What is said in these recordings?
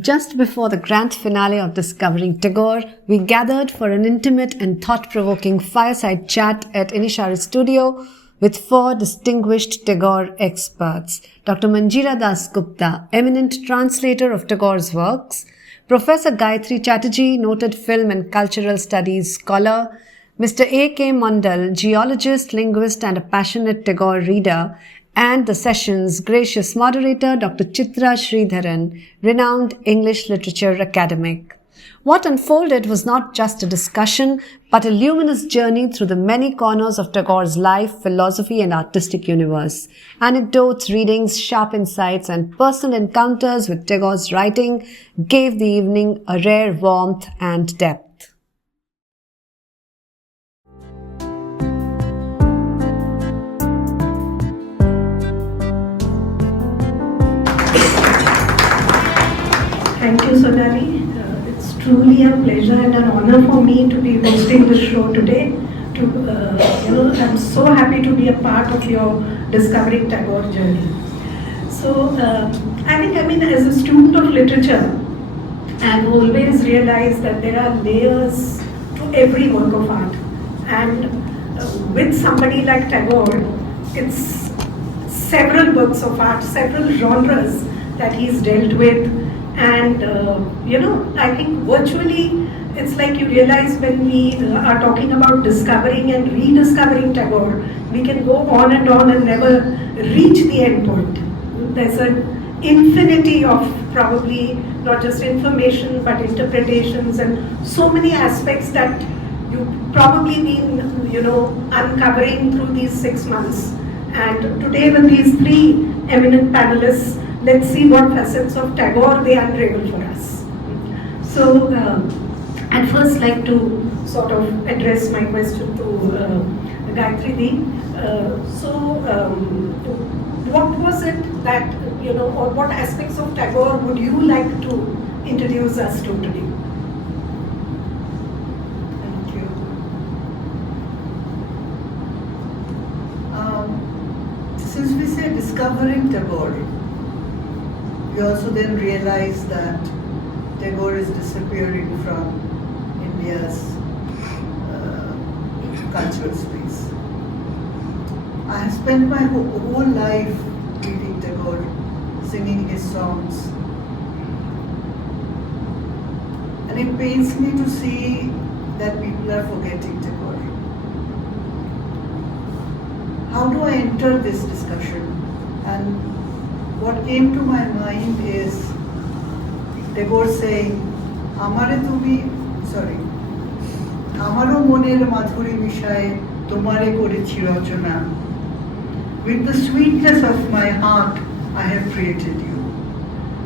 Just before the grand finale of Discovering Tagore, we gathered for an intimate and thought-provoking fireside chat at Inishari Studio with 4 distinguished Tagore experts: Dr. Manjira Dasgupta, eminent translator of Tagore's works; Professor Gayatri Chatterjee, noted film and cultural studies scholar; Mr. A.K. Mandal, geologist, linguist, and a passionate Tagore reader; and the session's gracious moderator, Dr. Chitra Sreedharan, renowned English literature academic. What unfolded was not just a discussion, but a luminous journey through the many corners of Tagore's life, philosophy, and artistic universe. Anecdotes, readings, sharp insights, and personal encounters with Tagore's writing gave the evening a rare warmth and depth. Thank you, Sonali. It's truly a pleasure and an honor for me to be hosting this show today. I'm so happy to be a part of your Discovering Tagore journey. So, as a student of literature, I've always realized that there are layers to every work of art. And with somebody like Tagore, it's several works of art, several genres that he's dealt with. And I think virtually it's like you realize when we are talking about discovering and rediscovering Tagore, we can go on and never reach the end point. There's an infinity of probably not just information but interpretations and so many aspects that you've probably been uncovering through these 6 months. And today with these 3 eminent panelists, let's see what facets of Tagore they unravel for us. So, I'd first like to sort of address my question to Gayatri. What was it that, or what aspects of Tagore would you like to introduce us to today? Thank you. Since we say discovering Tagore, we also then realize that Tagore is disappearing from India's cultural space. I have spent my whole life reading Tagore, singing his songs. And it pains me to see that people are forgetting Tagore. How do I enter this discussion? And what came to my mind is Tagore saying, Amaro moner madhuri mishaye tomare korechi rachona. With the sweetness of my heart, I have created you.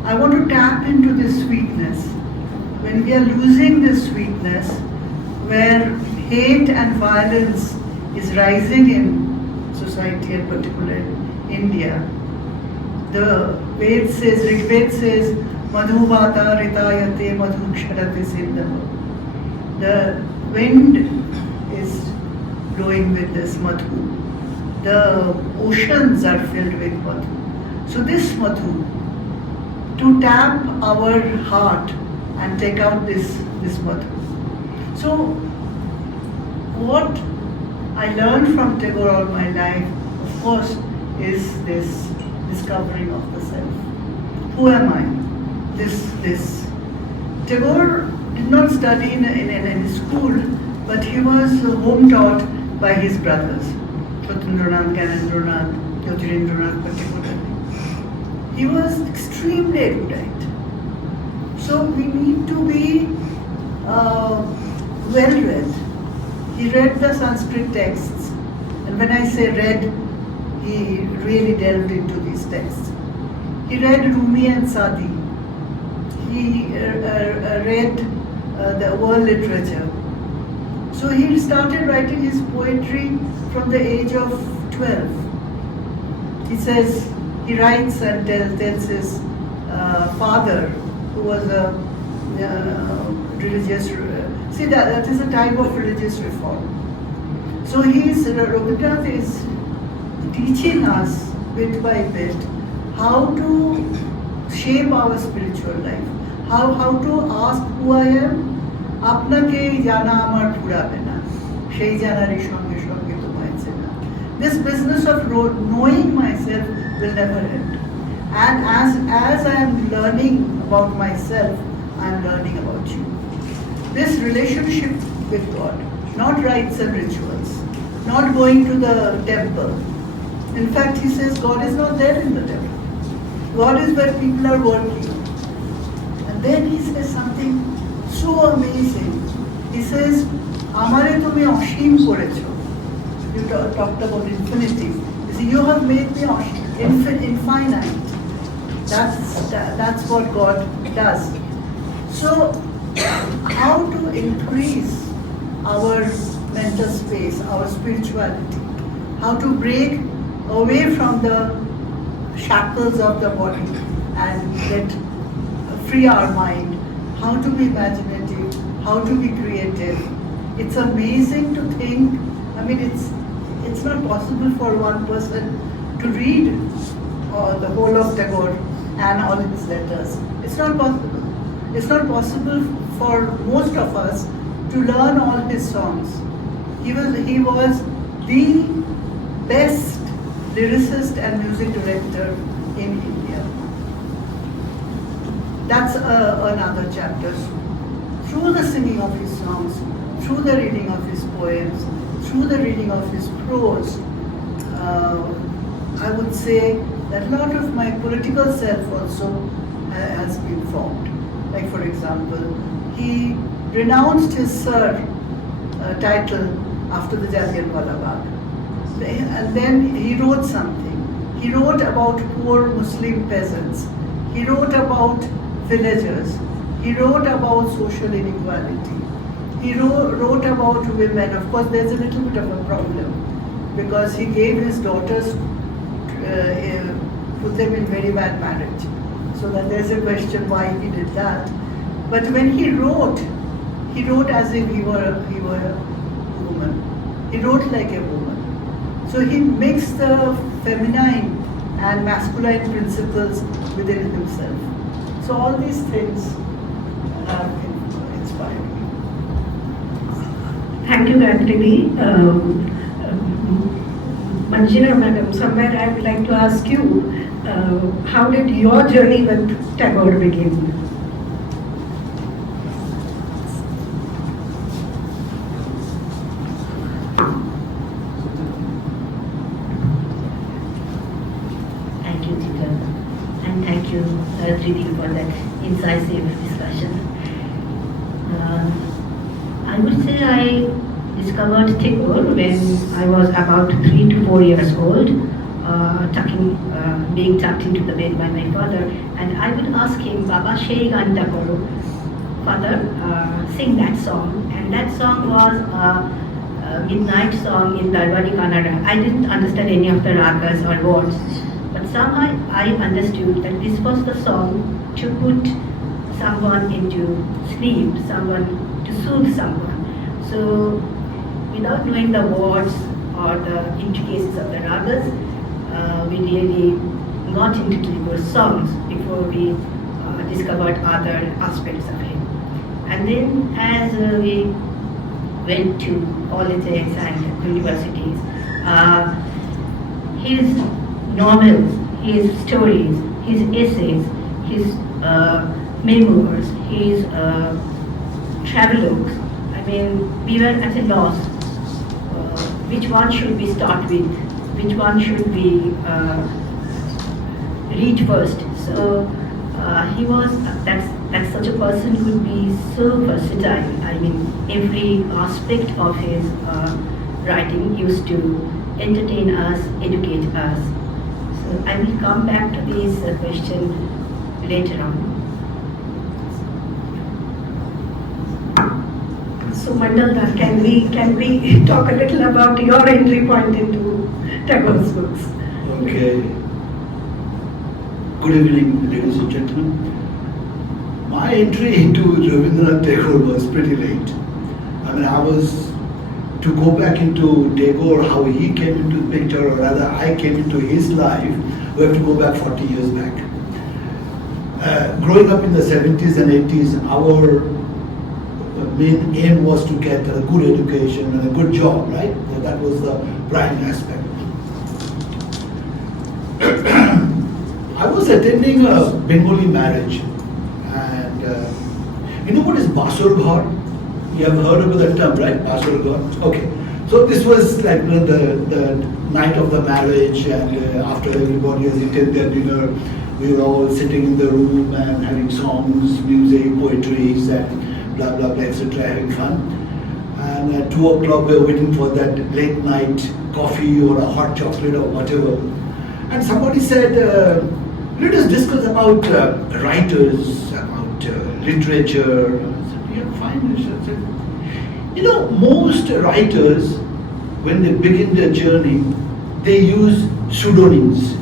I want to tap into this sweetness. When we are losing this sweetness, where hate and violence is rising in society, and particularly in India, the Ved says, Rigved says, Madhu Vata Ritayate Madhu Ksharate Sindhava. The wind is blowing with this Madhu. The oceans are filled with Madhu. So this Madhu, to tap our heart and take out this Madhu. So what I learned from Tagore all my life, of course, is this discovering of the self. Who am I? This. Tagore did not study in any school, but he was home taught by his brothers, Pratundranath, Gyanendranath, Jyotirendranath particularly. He was extremely erudite. So we need to be well-read. He read the Sanskrit texts, and when I say read, he really delved into these texts. He read Rumi and Sadi. He read the world literature. So he started writing his poetry from the age of 12. He says, he writes and tells his father, who was a religious, that is a type of religious reform. So Rabindranath is teaching us bit by bit how to shape our spiritual life, how to ask who I am. আপনাকে জানা আমার ফুরাবে না, সেই জানারই সঙ্গে সঙ্গে তোমায় চেনা. This business of knowing myself will never end. And as I am learning about myself, I am learning about you. This relationship with God, not rites and rituals, not going to the temple. In fact, he says God is not there in the temple. God is where people are working. And then he says something so amazing. He says, Amare tumi ashim korecho. You talked about infinity. You see, you have made me infinite. That's what God does. So, how to increase our mental space, our spirituality? How to break away from the shackles of the body and get free our mind? How to be imaginative? How to be creative? It's amazing to think. I mean, it's not possible for one person to read the whole of Tagore and all his letters. It's not possible. It's not possible for most of us to learn all his songs. He was the best lyricist and music director in India. That's another chapter. Through the singing of his songs, through the reading of his poems, through the reading of his prose, I would say that a lot of my political self also has been formed. Like, for example, he renounced his Sir title after the Jallianwala Bagh. And then he wrote something. He wrote about poor Muslim peasants. He wrote about villagers. He wrote about social inequality. He wrote about women. Of course, there's a little bit of a problem because he gave his daughters, put them in very bad marriage. So that there's a question why he did that. But when he wrote as if he were a woman. He wrote like a woman. So he mixed the feminine and masculine principles within himself. So all these things have inspired me. Thank you, Gayatri. Manjira, madam, somewhere I would like to ask you, how did your journey with Tagore begin? Thank you, Chitra, and thank you, Gayatri, for that incisive discussion. I would say I discovered Tagore when I was about 3 to 4 years old, being tucked into the bed by my father, and I would ask him, Baba, shei ganta koro. Father, sing that song, and that song was a midnight song in Darwadi Kannada. I didn't understand any of the ragas or words, but somehow I understood that this was the song to put someone into sleep, someone to soothe someone. So, without knowing the words or the intricacies of the ragas, we really got into Tagore's songs before we discovered other aspects of him. And then as we went to colleges and universities, his novels, his stories, his essays, his memoirs, his travelogues, I mean, we were at a loss. Which one should we start with? Which one should we read first? So he was, that's such a person who would be so versatile. I mean, every aspect of his writing used to entertain us, educate us. So I will come back to this question later on. So Mandal, can we talk a little about your entry point into Tagore's books? Okay. Good evening, ladies and gentlemen. My entry into Rabindranath Tagore was pretty late. I mean, to go back into Tagore, how he came into the picture, or rather I came into his life, we have to go back 40 years back. growing up in the 70s and 80s, our main aim was to get a good education and a good job, right? So that was the prime aspect. I was attending a Bengali marriage, and you know what is Basur Ghar? You have heard about that term, right? Basur Ghar? Okay. So this was like the night of the marriage, and after everybody has eaten their dinner, we were all sitting in the room and having songs, music, poetries, and blah blah blah, etc., having fun. And at 2 o'clock we were waiting for that late night coffee or a hot chocolate or whatever. And somebody said, let us discuss about writers, about literature. I said, yeah, fine. I said, you know, most writers, when they begin their journey, they use pseudonyms.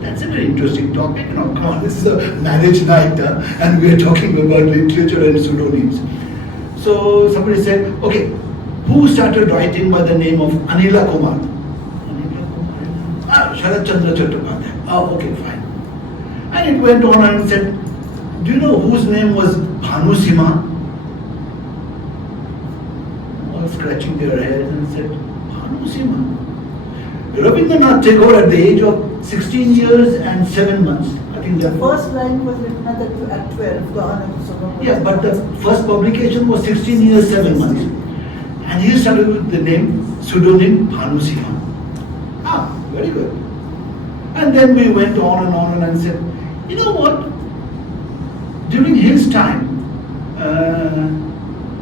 That's a very interesting topic. You know, come on, this is a marriage night, and we are talking about literature and pseudonyms. So somebody said, okay, who started writing by the name of Anila Kumar? Sharat Chandra Chattopadhyay. Oh, okay, fine. And it went on and said, do you know whose name was Bhanusima? All scratching their heads and said, Bhanusima. Rabindranath Tagore at the age of 16 years and 7 months. I think The first line was written at 12. Yes, but the first publication was 16 years, 7 months. And he started with the name, pseudonym Bhanusima. Ah, very good. And then we went on and said, you know what? During his time,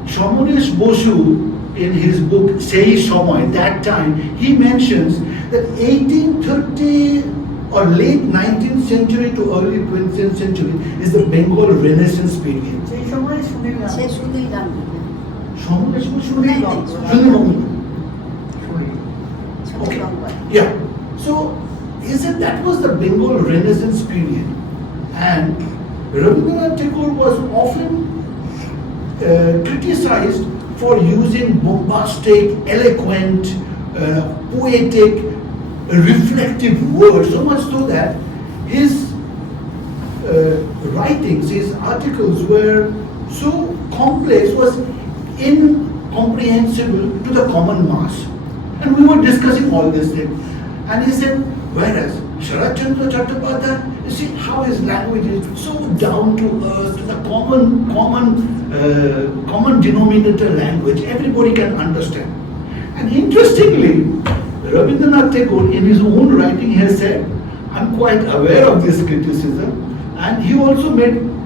Shomonesh Bosu, in his book Sei Shomoy, that time, he mentions that 1830 or late 19th century to early 20th century is the Bengal Renaissance period. Sei Shomoy Sreedharan. Shomonesh Bosu? Okay. Yeah. So, he said that was the Bengal Renaissance period. And Rabindranath Tagore was often criticized for using bombastic, eloquent, poetic, reflective words, so much so that his writings, his articles were so complex, was incomprehensible to the common mass. And we were discussing all these things. And he said, whereas Sharat Chandra Chattopadhyay, you see how his language is so down to earth, to the common denominator language, everybody can understand. And interestingly, Rabindranath Tagore in his own writing has said, I'm quite aware of this criticism, and he also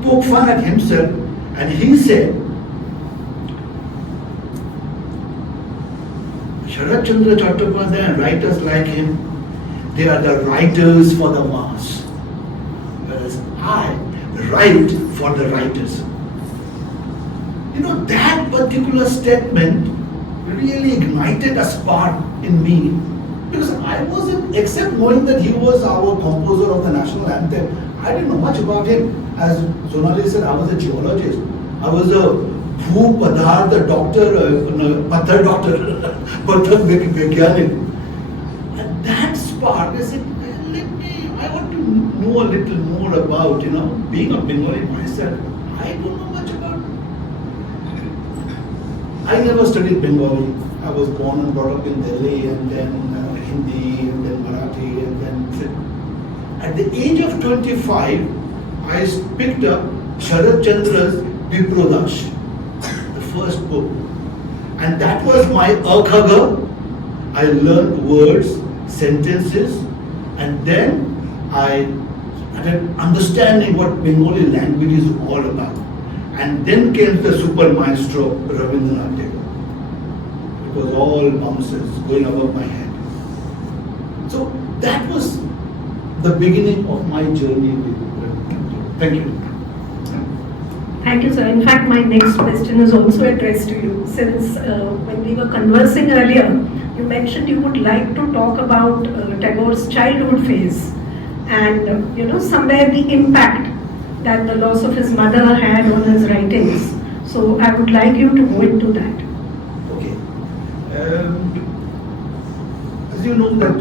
poke fun at himself, and he said, Sharat Chandra Chattopadhyay and writers like him, they are the writers for the mass, whereas I write for the writers. You know, that particular statement really ignited a spark in me, because I wasn't, except knowing that he was our composer of the national anthem, I didn't know much about him. As Sonali said, I was a geologist. I was a Bhu Padartha doctor, Pathar doctor, Pathar Vigyanik. And that spark, I said, I want to know a little more about, being a Bengali myself. I don't know much about. I never studied Bengali. I was born and brought up in Delhi, and then Hindi, and then Marathi, and then. At the age of 25, I picked up Sharat Chandra's Viprodash, the first book. And that was my Akhaga. I learned words, sentences, and then I started understanding what Bengali language is all about. And then came the super maestro Rabindranath Tagore. It was all bounces going above my head. So that was the beginning of my journey with Rabindranath Tagore. Thank you. Thank you, sir. In fact, my next question is also addressed to you. Since when we were conversing earlier, you mentioned you would like to talk about Tagore's childhood phase and, somewhere the impact that the loss of his mother had on his writings. So I would like you to go into that. Okay. As you know that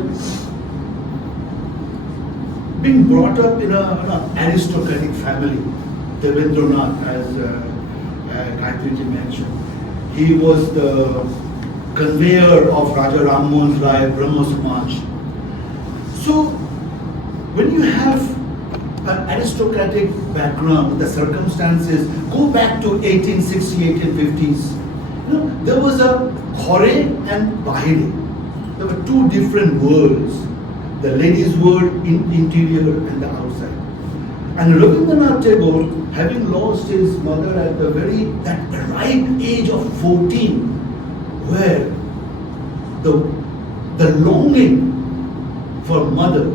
being brought up in an aristocratic family, Rabindranath, as Gayatri ji mentioned. He was the conveyor of Raja Ram Mohan Rai Brahmo Samaj. So, when you have an aristocratic background, the circumstances go back to 1860s, 1850s. There was a Khore and Bahire. There were two different worlds. The ladies' world in interior and the outside. And Rabindranath Tagore, having lost his mother at that ripe age of 14, where the longing for mother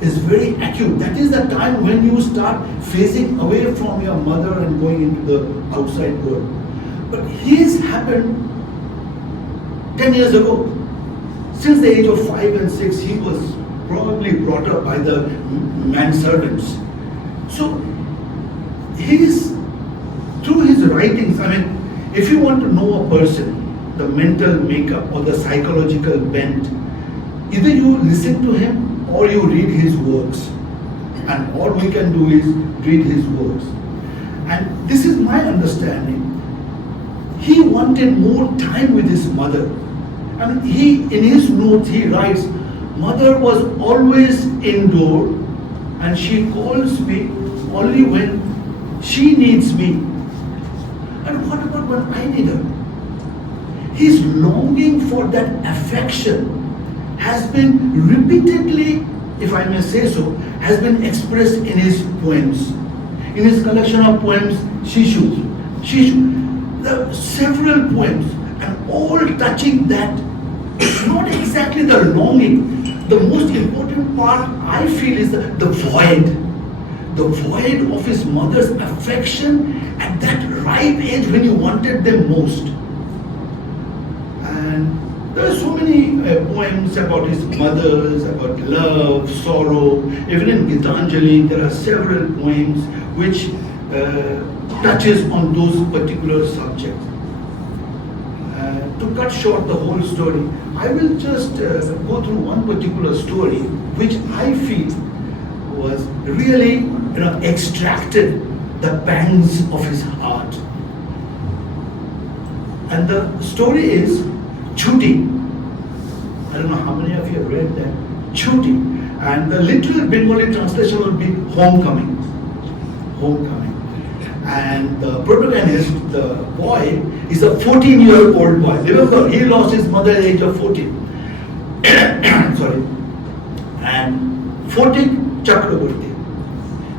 is very acute. That is the time when you start phasing away from your mother and going into the outside world. But his happened 10 years ago. Since the age of 5 and 6, he was probably brought up by the manservants. So, through his writings, if you want to know a person, the mental makeup or the psychological bent, either you listen to him or you read his works. And all we can do is read his works. And this is my understanding. He wanted more time with his mother. In his notes, he writes, "Mother was always indoor and she calls me only when she needs me. And what about when I need her?" His longing for that affection has been repeatedly, if I may say so, has been expressed in his poems. In his collection of poems, Shishu. There are several poems, and all touching that, not exactly the longing. The most important part, I feel, is the void. The void of his mother's affection at that ripe age when you wanted them most. And there are so many poems about his mothers, about love, sorrow. Even in Gitanjali, there are several poems which touches on those particular subjects. To cut short the whole story, I will just go through one particular story which I feel was really extracted the pangs of his heart. And the story is Chuti. I don't know how many of you have read that. Chuti. And the literal Bengali translation would be homecoming. Homecoming. And the protagonist, the boy, is a 14-year-old boy. Remember, he lost his mother at the age of 14. Sorry. And 14, Chakraborty.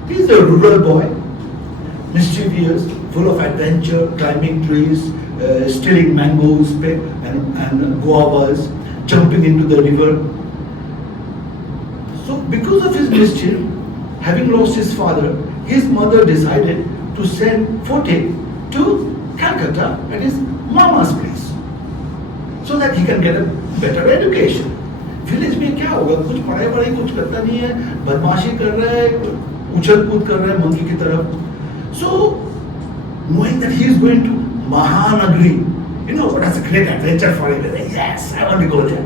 He's a rural boy, mischievous, full of adventure, climbing trees, stealing mangoes and guavas, jumping into the river. So because of his mischief, having lost his father, his mother decided to send Forte to Calcutta at his mama's place so that he can get a better education. Village में क्या होगा, कुछ पढ़ाई वढ़ाई कुछ करता नहीं है, बदमाशी कर रहा है, उछल कूद कर रहा है मंकी की तरफ. So knowing that he is going to Mahanagri, that's a great adventure for him. Yes, I want to go there.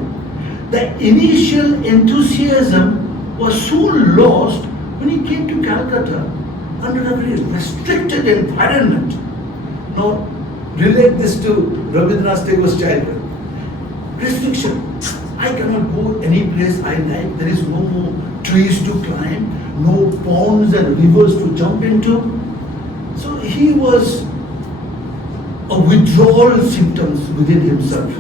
The initial enthusiasm was soon lost when he came to Calcutta under a very restricted environment. Now, relate this to Rabindranath Tagore's childhood. Restriction. I cannot go any place I like. There is no more trees to climb, no ponds and rivers to jump into. So he was a withdrawal symptoms within himself.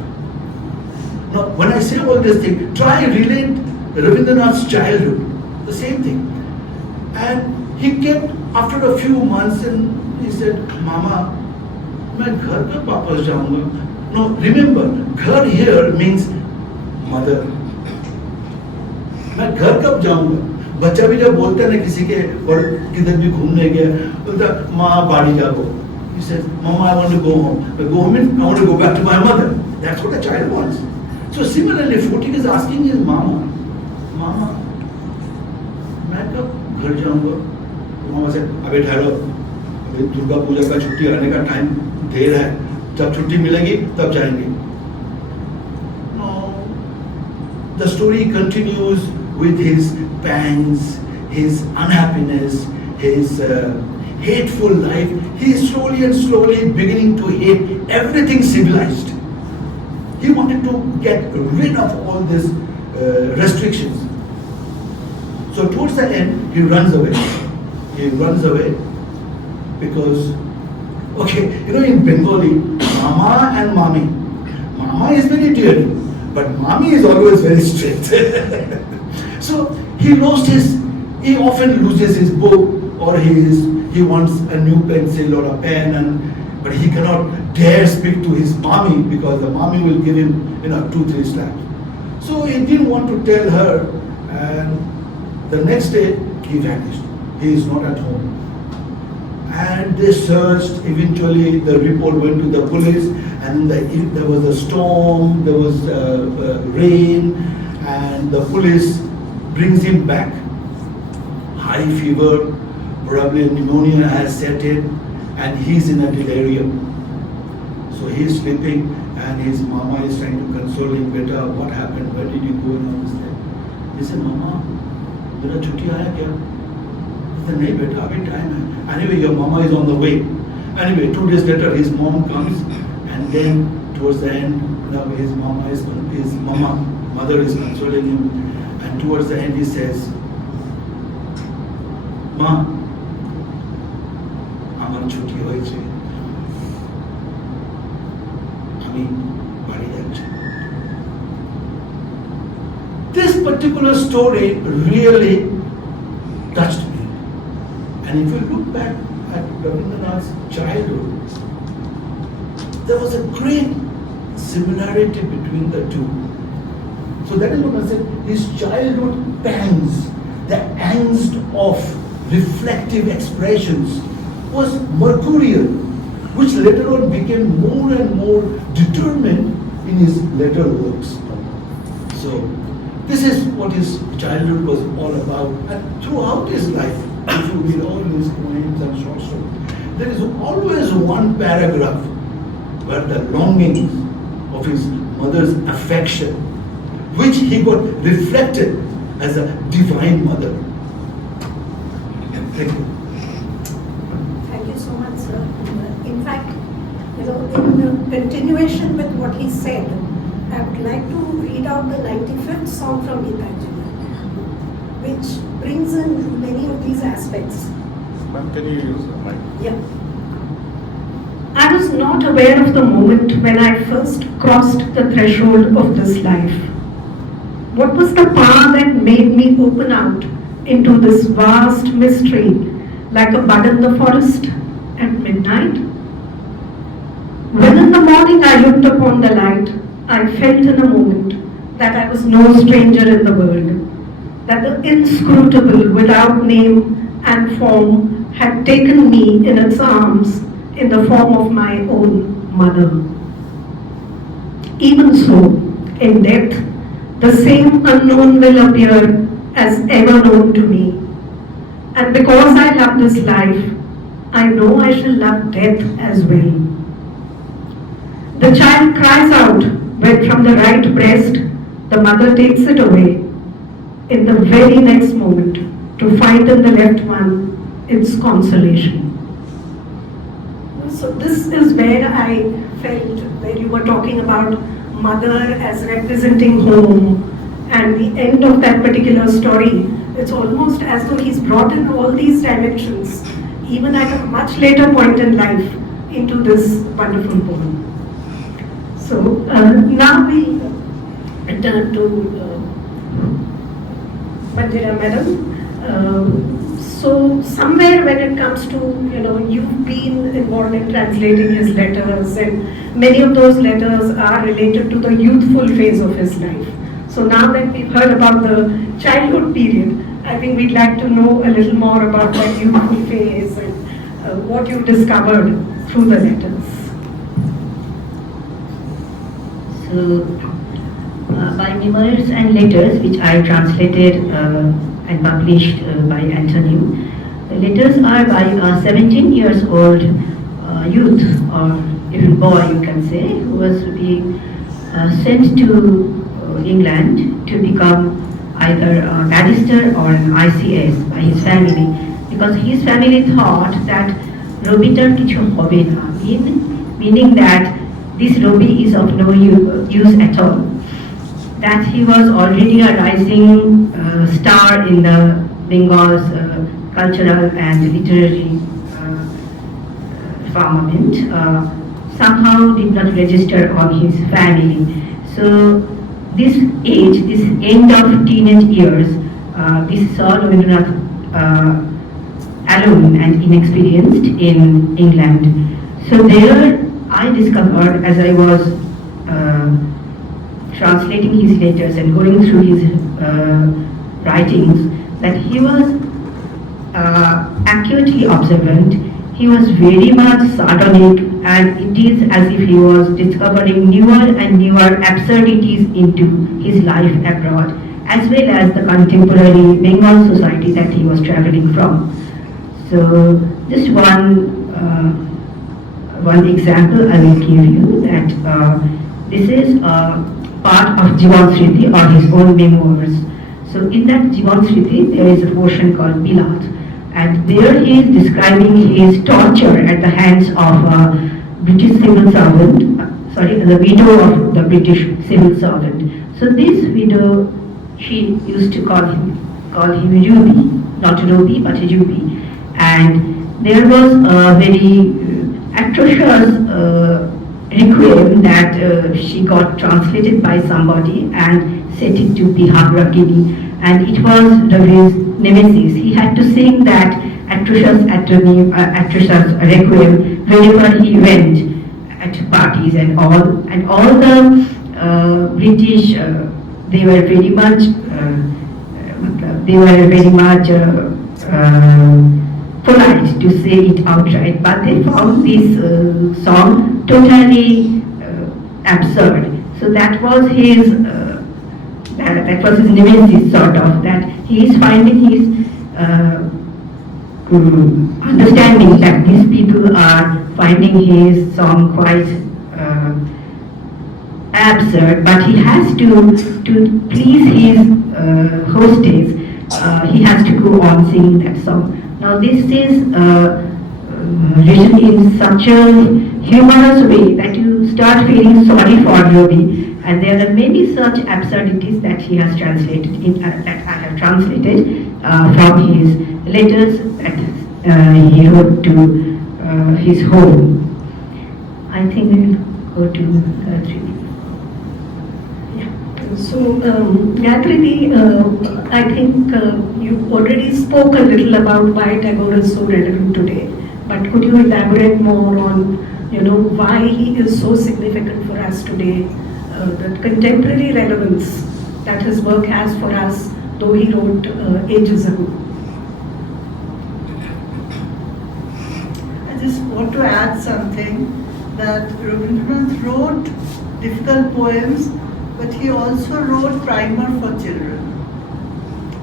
Now, when I say all this thing, try relate Rabindranath's childhood, the same thing. And he kept, after a few months, and he said, "Mama, मैं घर कब वापस जाऊंगा?" No, remember, घर here means mother. मैं घर कब जाऊंगा? बच्चा भी जब बोलता है ना किसी के और किधर भी घूमने गया, बोलता माँ बाड़ी जाओ. He says, "Mama, I want to go home." Go home means I want to go back to my mother. That's what a child wants. So similarly, Fortic is asking his mama, "Mama, मैं कब घर जाऊंगा?" Mama said, "अबे ठहरो, अबे दुर्गा पूजा का छुट्टी आने का टाइम देर है, जब छुट्टी मिलेगी तब जाएंगे." No, the story continues with his pangs, his unhappiness, his hateful life, he is slowly and slowly beginning to hate everything civilized. He wanted to get rid of all these restrictions. So towards the end, he runs away. He runs away because, okay, you know, in Bengali, Mama and Mami. Mama is very dear, but Mami is always very strict. So he often loses his book, or he wants a new pencil or a pen, but he cannot dare speak to his mommy because the mommy will give him 2-3 slaps. So he didn't want to tell her, and the next day he vanished. He is not at home. And they searched. Eventually the report went to the police, and there was a storm, there was rain, and the police brings him back. High fever, probably pneumonia has set in, and he's in a delirium. So he's sleeping, and his mama is trying to console him. Beta, what happened? Where did you go? And all this thing. He said, Mama, mera chutti aaya kya? He said, nahi beta, abhi time hai. Anyway, your mama is on the way. Anyway, 2 days later, his mom comes, and then towards the end, his mother is consoling him, and towards the end he says, Ma, আমার ছুটি হয়েছে, আমি বাড়ি যাচ্ছি. This particular story really touched me. And if you look back at Rabindranath's childhood, there was a great similarity between the two. So that is what I said, his childhood pangs, the angst of reflective expressions was mercurial, which later on became more and more determined in his later works. So this is what his childhood was all about, and throughout his life, if you read all his poems and short stories, there is always one paragraph where the longings of his mother's affection, which he got reflected as a divine mother. Thank you. Thank you so much, sir. In fact, in continuation with what he said, I would like to read out the 95th song from Gayatri, which brings in many of these aspects. Ma'am, can you use the mic? Yeah. I was not aware of the moment when I first crossed the threshold of this life. What was the power that made me open out into this vast mystery like a bud in the forest at midnight? When in the morning I looked upon the light, I felt in a moment that I was no stranger in the world, that the inscrutable without name and form had taken me in its arms in the form of my own mother. Even so, in death, the same unknown will appear as ever known to me. And because I love this life, I know I shall love death as well. The child cries out when from the right breast the mother takes it away, in the very next moment, to find in the left one its consolation. So this is where I felt, where you were talking about mother as representing home, and the end of that particular story, it's almost as though he's brought in all these dimensions, even at a much later point in life, into this wonderful poem. So now we turn to Manjira madam. So somewhere when it comes to, you've been involved in translating his letters, and many of those letters are related to the youthful phase of his life. So now that we've heard about the childhood period, I think we'd like to know a little more about that youthful phase and what you discovered through the letters. So, by memoirs and letters, which I translated and published by Anthony, the letters are by a 17 years old youth, or even boy you can say, who was being sent to England to become either a barrister or an ICS by his family, because his family thought that Robitar kichu hobe na, meaning that this Robi is of no use at all. That he was already a rising star in the Bengal's cultural and literary firmament, somehow did not register on his family. So this age, this end of teenage years, this saw Rabindranath alone and inexperienced in England. So there I discovered, as I was translating his letters and going through his writings, that he was accurately observant. He was very much sardonic, and it is as if he was discovering newer and newer absurdities into his life abroad, as well as the contemporary Bengal society that he was traveling from. So just one example I will give you, that this is part of Jivan Shriti, or his own memoirs. So in that Jivan Shriti there is a portion called Bilat, and there he is describing his torture at the hands of a British civil servant, the widow of the British civil servant. So this widow, she used to call him Ruby, not Ruby but Ruby, and there was a very atrocious requiem that she got translated by somebody and set it to Bihagrakini, and it was Ravi's nemesis. He had to sing that atrocious requiem wherever he went, at parties and all the British, they were very much polite to say it outright, but they found this song totally absurd. So that was his nemesis, sort of, that he is finding his understanding that these people are finding his song quite absurd, but he has to please his hostess, he has to go on singing that song. Now this is written in such a humorous way that you start feeling sorry for Ravi, and there are many such absurdities that he has translated, that I have translated from his letters that he wrote to his home. I think we will go to Gayatri. So, Gayatri, I think you already spoke a little about why Tagore is so relevant today, but could you elaborate more on, why he is so significant for us today, the contemporary relevance that his work has for us, though he wrote ages ago? I just want to add something, that Rabindranath wrote difficult poems, but he also wrote primer for children.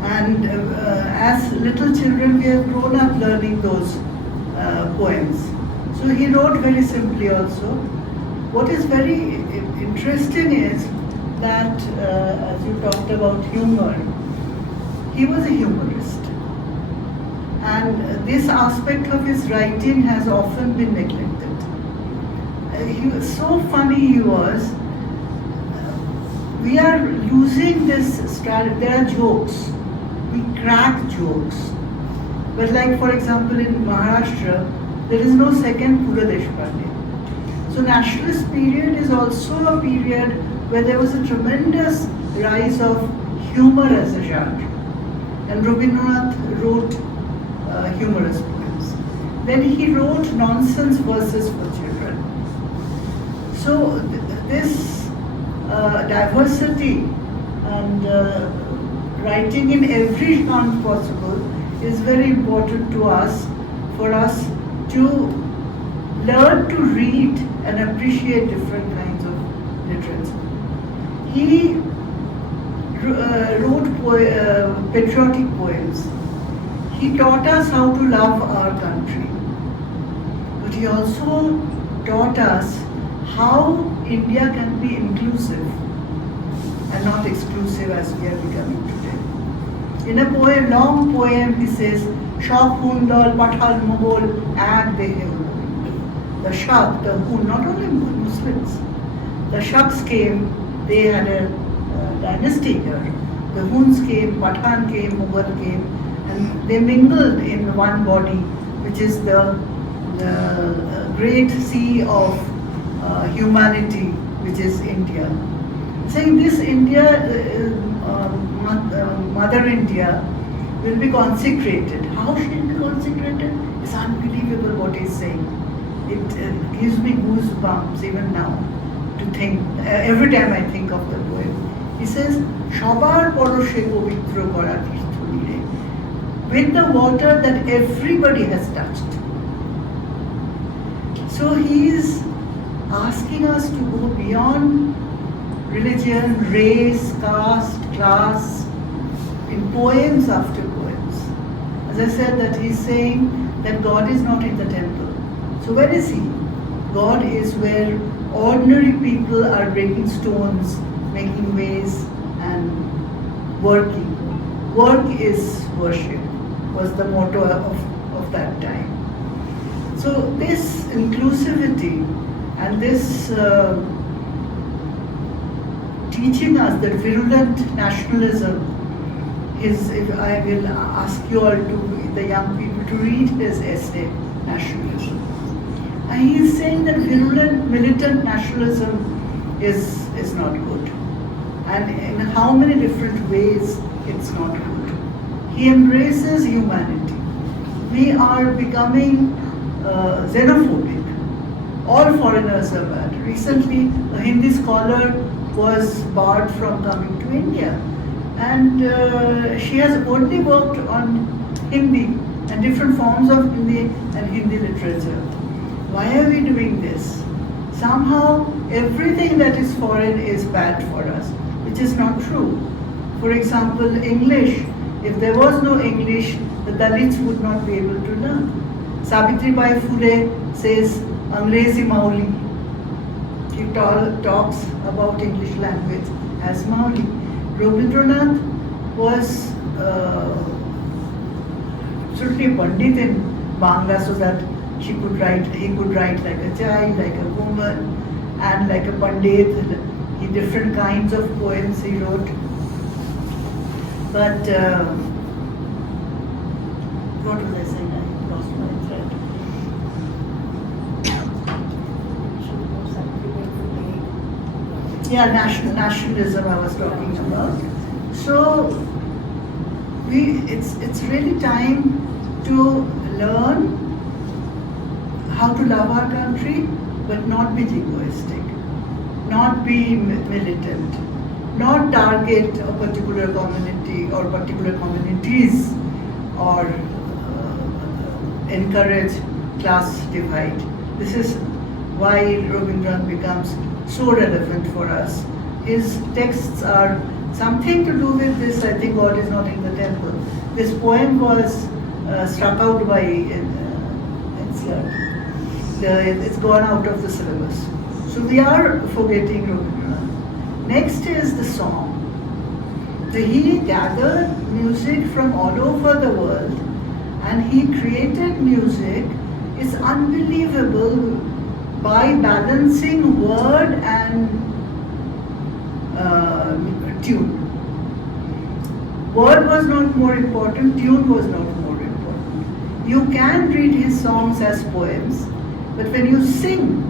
And as little children, we have grown up learning those poems. So he wrote very simply also. What is very interesting is that, as you talked about humor, he was a humorist. And this aspect of his writing has often been neglected. He was so funny, he was. We are losing this strategy. There are jokes. We crack jokes. But like, for example, in Maharashtra, there is no second Pura Deshpande. So nationalist period is also a period where there was a tremendous rise of humor as a genre. And Rabindranath wrote humorous poems. Then he wrote nonsense verses for children. So this diversity and writing in every genre possible is very important to us, for us to learn to read and appreciate different kinds of literature. He wrote patriotic poems. He taught us how to love our country, but he also taught us how India can be inclusive and not exclusive as we are becoming today. In a poem, long poem, he says, Shak Hundal, Pathal Mughal, and the The Shak, the Hun, not only Muslims. The Shaks came, they had a dynasty here. The Huns came, Pathan came, Mughal came, and they mingled in one body, which is the great sea of humanity, which is India. Saying this India, Mother India, will be consecrated. How she will be consecrated? It's unbelievable what he's saying. It gives me goosebumps even now to think, every time I think of the poem. He says, Shabar poroshe povitro kora tirtho nire, with the water that everybody has touched. So he is asking us to go beyond religion, race, caste, class, in poems after poems. As I said, that he's saying that God is not in the temple. So where is he? God is where ordinary people are breaking stones, making ways and working. Work is worship, was the motto of that time. So this inclusivity and this teaching us that virulent nationalism is, if I will ask you all to, the young people, to read his essay, Nationalism. And he is saying that virulent militant nationalism is not good. And in how many different ways it's not good. He embraces humanity. We are becoming xenophobic. All foreigners are bad. Recently, a Hindi scholar was barred from coming to India. And she has only worked on Hindi and different forms of Hindi and Hindi literature. Why are we doing this? Somehow, everything that is foreign is bad for us, which is not true. For example, English. If there was no English, the Dalits would not be able to learn. Savitribai Phule says, Angrezi Mauli. She talks about English language as Mauli. Rabindranath was certainly a Pandit in Bangla, so that he could write like a child, like a woman, and like a Pandit. He different kinds of poems he wrote. But what was I saying? I lost my thread. Yeah, nationalism I was talking about. So it's really time to learn how to love our country, but not be egoistic, not be militant, not target a particular community or particular communities, or encourage class divide. This is why Rabindranath becomes so relevant for us. His texts are something to do with this. I think God is not in the temple. This poem was struck out by NCERT. It's gone out of the syllabus. So we are forgetting Rabindranath. Next is the song. He gathered music from all over the world and he created music. It's unbelievable by balancing word and tune. Word was not more important, tune was not more important. You can read his songs as poems, but when you sing,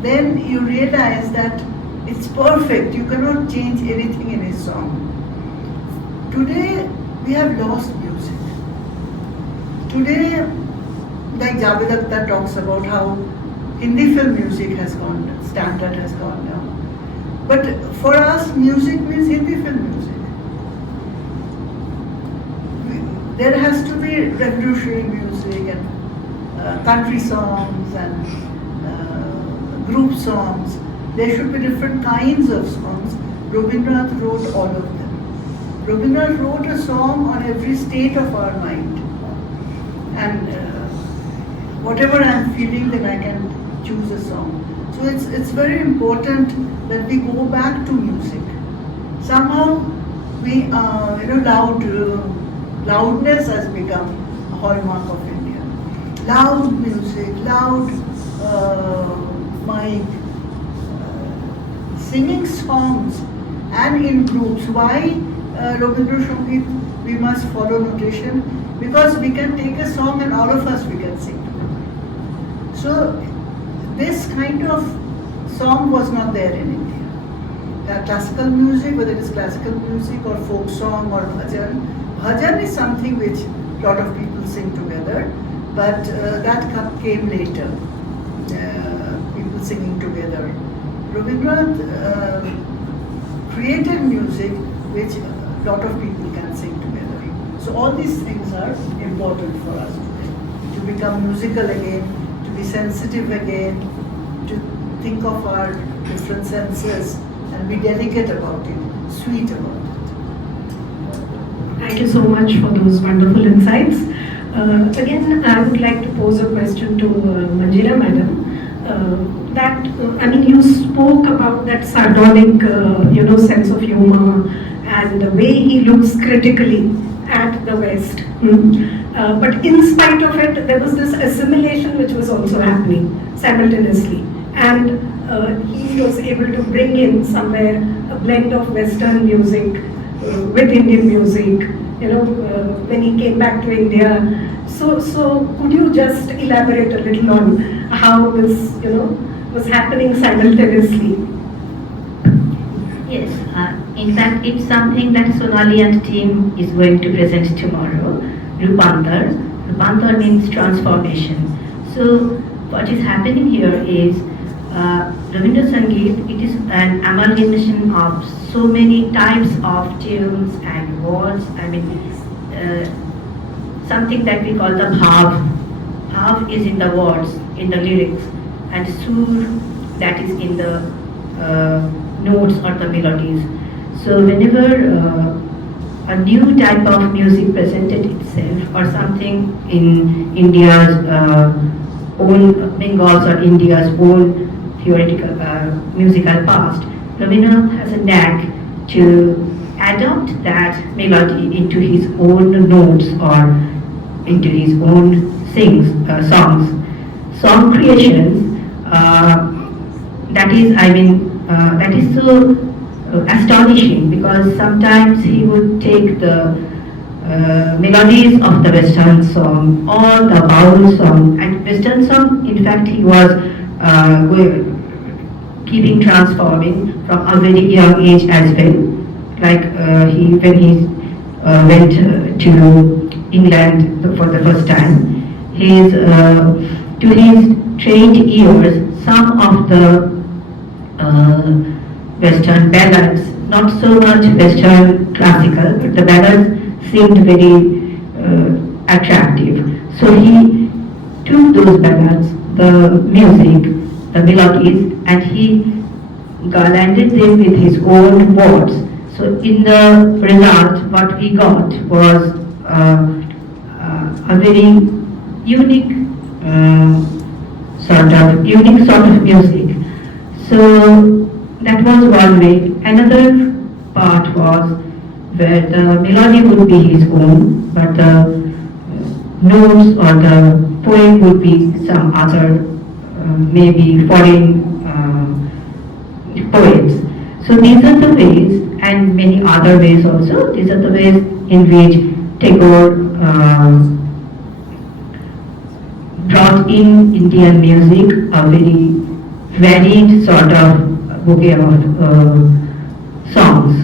then you realize that it's perfect. You cannot change anything in his song. Today, we have lost music. Today, like Javed Akhtar talks about how Hindi film music has gone down, standard has gone down. But for us, music means Hindi film music. There has to be revolutionary music and country songs and group songs. There should be different kinds of songs. Rabindranath wrote all of them. Rabindranath wrote a song on every state of our mind. And whatever I'm feeling, then I can choose a song. So it's very important that we go back to music. Somehow we loud Loudness has become a hallmark of India. Loud music, loud mic, singing songs and in groups. Why Rabindra Sangeet we must follow notation? Because we can take a song and all of us we can sing together. So this kind of song was not there in India. Classical music, whether it is classical music or folk song or bhajan. Bhajan is something which a lot of people sing together, but that came later. People singing together. Rabindranath created music which a lot of people can sing together. So all these things are important for us today. To become musical again, to be sensitive again, to think of our different senses and be delicate about it, sweet about it. Thank you so much for those wonderful insights. Again, I would like to pose a question to Manjira madam. You spoke about that sardonic, sense of humor and the way he looks critically at the West. But in spite of it, there was this assimilation which was also happening simultaneously. And he was able to bring in somewhere a blend of Western music with Indian music, when he came back to India. So could you just elaborate a little on how this, was happening simultaneously? Yes, in fact, it's something that Sonali and team is going to present tomorrow. Rupantar. Rupantar means transformation. So what is happening here is Rabindra Sangeet, it is an amalgamation of so many types of tunes and words. Something that we call the bhav. Bhav is in the words, in the lyrics, and sur, that is in the notes or the melodies. So whenever a new type of music presented itself, or something in India's own Bengal's or India's own theoretical musical past, Rabindranath has a knack to adopt that melody into his own notes or into his own songs. Song creations, that is so astonishing, because sometimes he would take the melodies of the Western song or the vowel song, and Western song, in fact, he was keeping transforming from a very young age as well. Like when he went to England for the first time, to his trained ears, some of the Western ballads, not so much Western classical, but the ballads seemed very attractive. So he took those ballads, the music, the melodies, and he garlanded them with his own words. So in the result, what we got was a very unique sort of music. So that was one way. Another part was where the melody would be his own, but the notes or the poem would be some other, maybe foreign poets. So these are the ways, and many other ways also, these are the ways in which Tagore brought in Indian music, a very varied sort of bouquet of songs.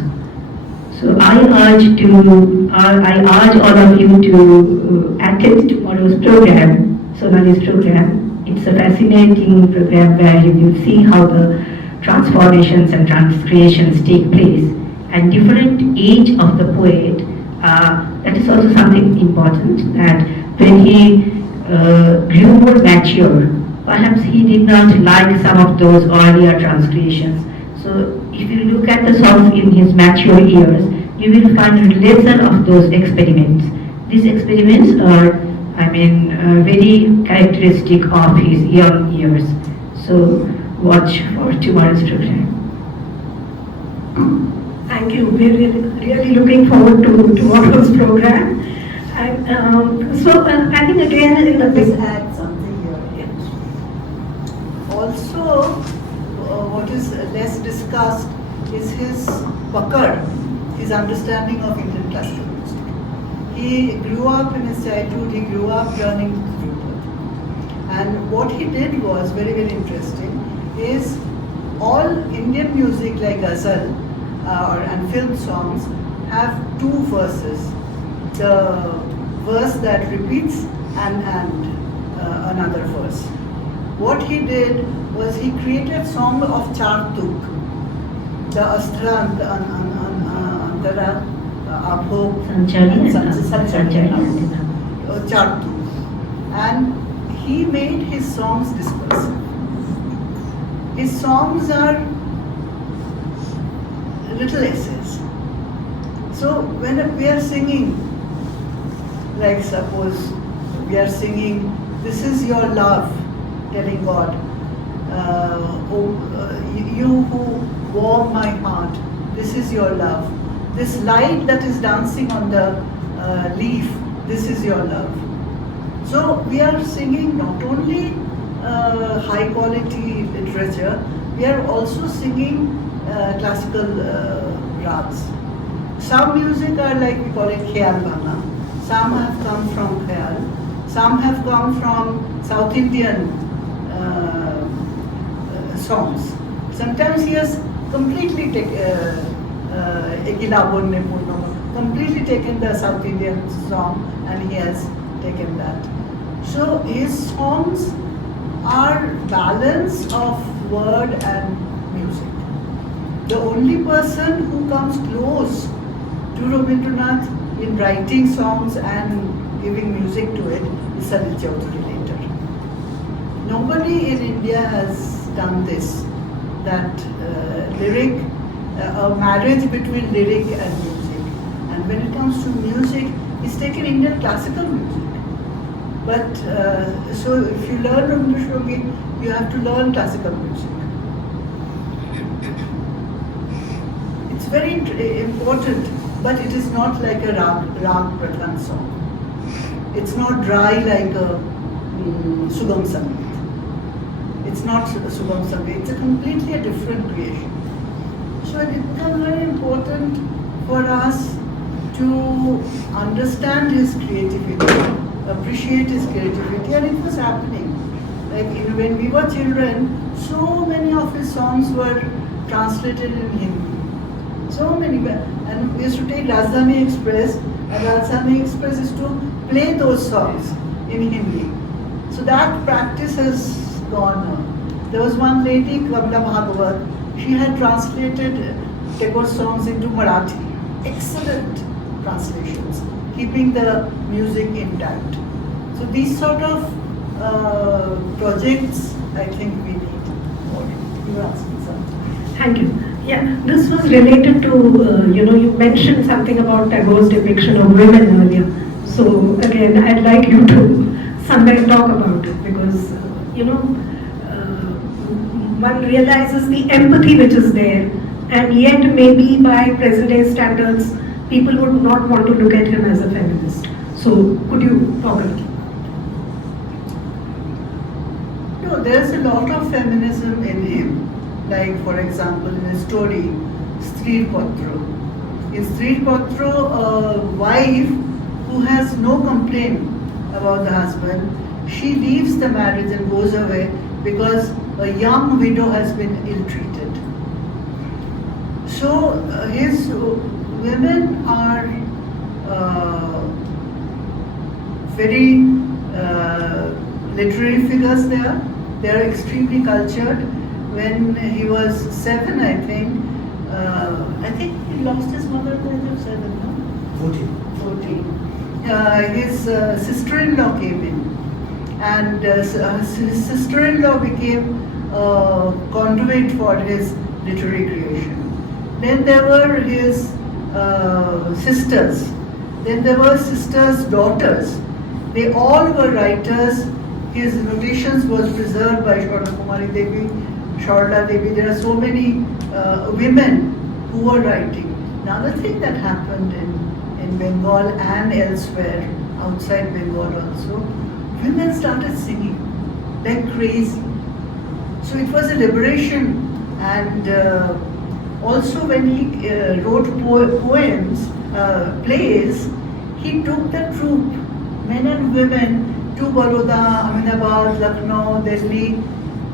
So I urge all of you to attend tomorrow's program, Sonali's program. It's a fascinating program where you will see how the transformations and transcreations take place, and different age of the poet. That is also something important, that when he grew more mature, perhaps he did not like some of those earlier transcreations. So if you look at the songs in his mature years, you will find lesser of those experiments. These experiments are, very characteristic of his young years. So watch for tomorrow's program. Thank you. We're really looking forward to tomorrow's program. I think again in the Just big add something here. Also, what is less discussed is his pakad, his understanding of Indian classical music. He grew up in his childhood, he grew up learning flute. And what he did was very, very interesting, is all Indian music like ghazal and film songs have two verses. The verse that repeats and another verse. What he did was he created song of Chartuk, the Astra Antara Abho Sanchari and Sanchari Sanchari. Chartuk. And he made his songs dispersive. His songs are little essays. So when we are singing, like suppose we are singing, "This is your love," telling God, you who warm my heart, this is your love. This light that is dancing on the leaf, this is your love. So we are singing not only high quality literature, we are also singing classical rags. Some music are like, we call it Khayal Bhana. Some have come from Khayal. Some have come from South Indian songs. Sometimes he has completely completely taken the South Indian song and he has taken that. So his songs are balance of word and music. The only person who comes close to Rabindranath in writing songs and giving music to it is Salil Chaudhary later. Nobody in India has done this, that lyric, a marriage between lyric and music. And when it comes to music, he's taken Indian classical music. But so if you learn Innishari, you have to learn classical music. It's very important, but it is not like a rag pradhan song. It's not dry like a Sugam Sangeet. It's not Sugam Sangeet. It's a completely different creation. So it becomes very important for us to understand his creativity, appreciate his creativity, and it was happening. Like when we were children, so many of his songs were translated in Hindi. So many, and we used to take Rajdhani Express, and Rajdhani Express is to play those songs in Hindi. So that practice has gone on. There was one lady, Kamla Bhagavat, she had translated Tagore songs into Marathi. Excellent translations, keeping the music intact. So these sort of projects, I think we need more. You were asking something. Thank you. Yeah, this was related to, you mentioned something about Tagore's depiction of women earlier. So again, I'd like you to somewhere talk about it because, one realizes the empathy which is there, and yet maybe by present day standards, people would not want to look at him as a feminist. So could you talk a little? No, there's a lot of feminism in him. Like, for example, in his story, Sreedharan. In Sreedharan, a wife who has no complaint about the husband, she leaves the marriage and goes away because a young widow has been ill-treated. So his women are very literary figures there. They are extremely cultured. When he was 7, I think he lost his mother at the age of 7, no? 14. His sister-in-law came in, and his sister-in-law became a conduit for his literary creation. Then there were his sisters. Then there were sisters' daughters. They all were writers. His notations was preserved by Swarna Devi, Sharla Devi. There are so many women who were writing. Another thing that happened in Bengal and elsewhere outside Bengal also, women started singing like crazy. So it was a liberation, and also when he wrote poems, plays, he took the troupe, men and women, to Baroda, Ahmedabad, Lucknow, Delhi.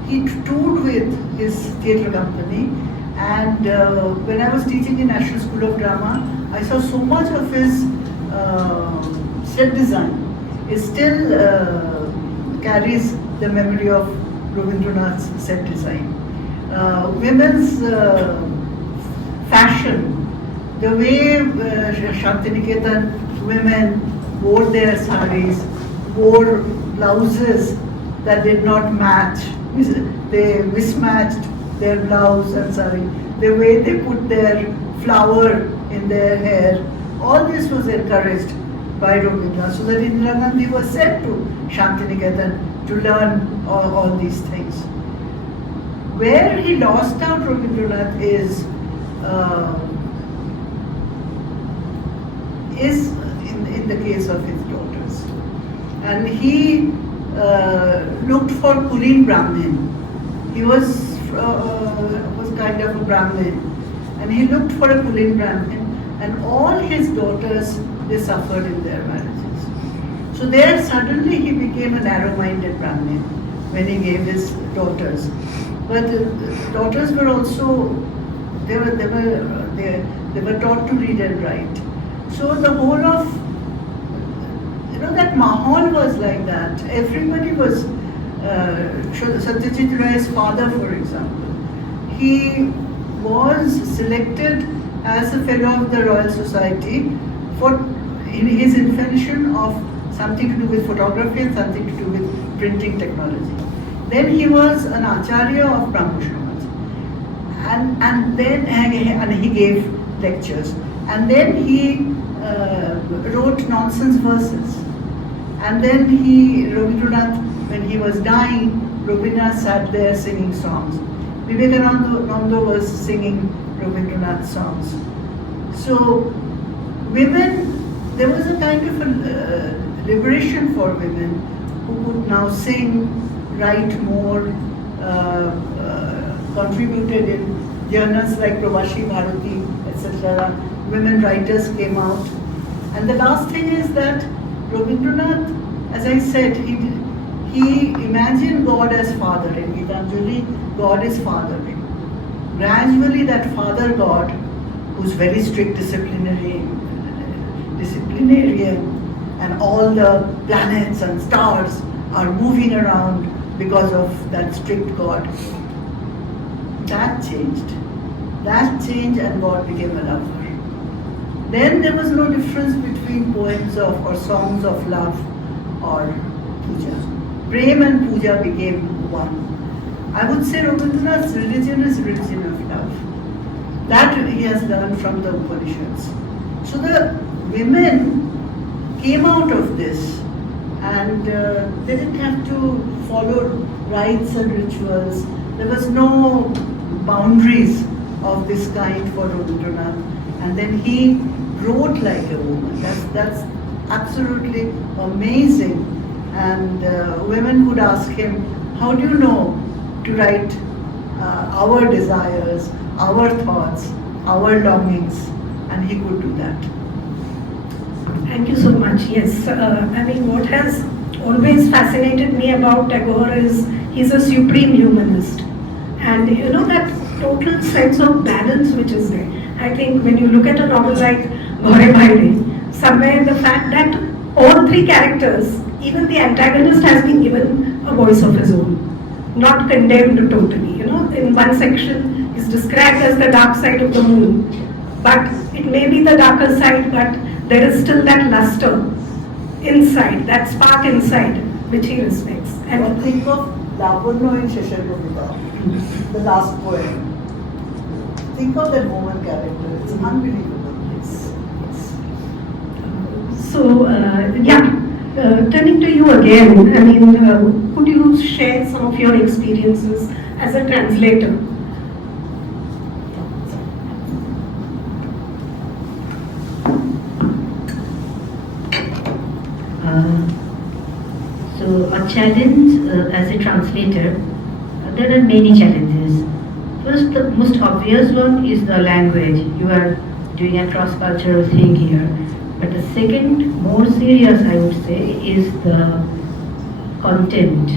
He toured with his theatre company, and when I was teaching in National School of Drama, I saw so much of his set design. It still carries the memory of Rabindranath's set design. Women's fashion, the way Shantiniketan women wore their saris, wore blouses that did not match. They mismatched their blouse and sari. The way they put their flower in their hair. All this was encouraged by Rabindranath. So that Indira Gandhi was sent to Shantiniketan to learn all these things. Where he lost out Rabindranath is in the case of his daughters. And he looked for Kulin Brahmin. He was kind of a Brahmin, and he looked for a Kulin Brahmin, and all his daughters, they suffered in their marriages. So there suddenly he became a narrow-minded Brahmin when he gave his daughters. But daughters were also they were taught to read and write. So the whole of that mahal was like that. Everybody was Satyajit father, for example. He was selected as a fellow of the Royal Society in his invention of something to do with photography and something to do with printing technology. Then he was an acharya of Brahmoshamaj, and then he gave lectures, and then he wrote nonsense verses, and then Rabindranath, when he was dying, Rabindranath sat there singing songs. Vivekananda was singing Rabindranath songs. So women, there was a kind of a liberation for women who could now sing, write more, contributed in journals like Pravashi Bharti, etc. Women writers came out. And the last thing is that Rabindranath, as I said, he imagined God as father. In Gitanjali, God is fathering. Gradually that father God, who's very strict disciplinarian, and all the planets and stars are moving around because of that strict God. That changed. That changed, and God became a lover. Then there was no difference between poems or songs of love or puja. Prem and puja became one. I would say Rabindranath's religion is religion of love. That he has learned from the Upanishads. So the women came out of this, and they didn't have to follow rites and rituals. There was no boundaries of this kind for Rabindranath. And then he wrote like a woman. That's absolutely amazing. And women would ask him, how do you know to write our desires, our thoughts, our longings? And he could do that. Thank you so much. Yes, what has always fascinated me about Tagore is he's a supreme humanist. And that total sense of balance which is there. I think when you look at a novel like Ghore Bhaire, somewhere the fact that all three characters, even the antagonist has been given a voice of his own, not condemned totally. In one section is described as the dark side of the moon, but it may be the darker side, but there is still that luster inside, that spark inside, which he respects. And think of Lavanya in Shashar, the last poem. Think of that woman character. It's unbelievable. So, turning to you again, could you share some of your experiences as a translator? So a challenge as a translator, there are many challenges. First, the most obvious one is the language. You are doing a cross-cultural thing here. But the second, more serious, I would say, is the content.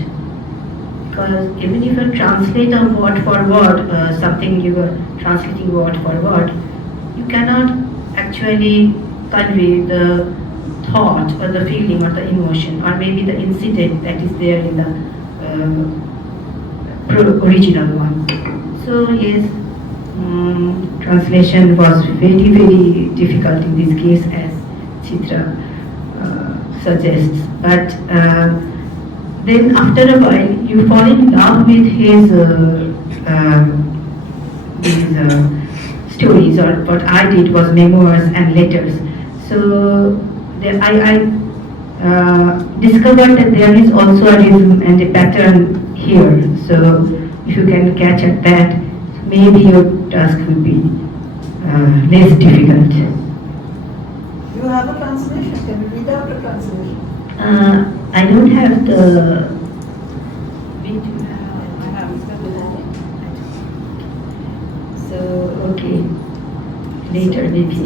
Because even if you translate a word for word, something you are translating word for word, you cannot actually convey the thought or the feeling or the emotion or maybe the incident that is there in the original one. So yes, translation was very, very difficult in this case, as Chitra suggests. But then after a while, you fall in love with his stories, or what I did was memoirs and letters. So I discovered that there is also a rhythm and a pattern here. So if you can catch at that, maybe your task will be less difficult. You have a translation. Can you read out a translation? I don't have the. So okay, later maybe.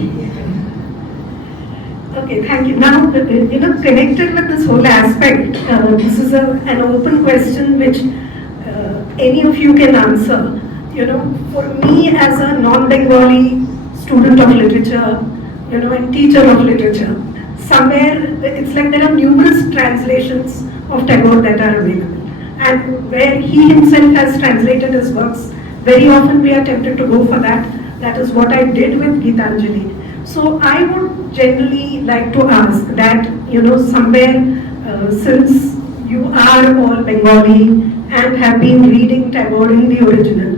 Okay, thank you. Now, connected with this whole aspect, this is an open question which any of you can answer. For me as a non-Bengali student of literature, and teacher of literature, somewhere it's like there are numerous translations of Tagore that are available. And where he himself has translated his works, very often we are tempted to go for that. That is what I did with Gitanjali. So I would generally like to ask that, somewhere since you are all Bengali and have been reading Tagore in the original,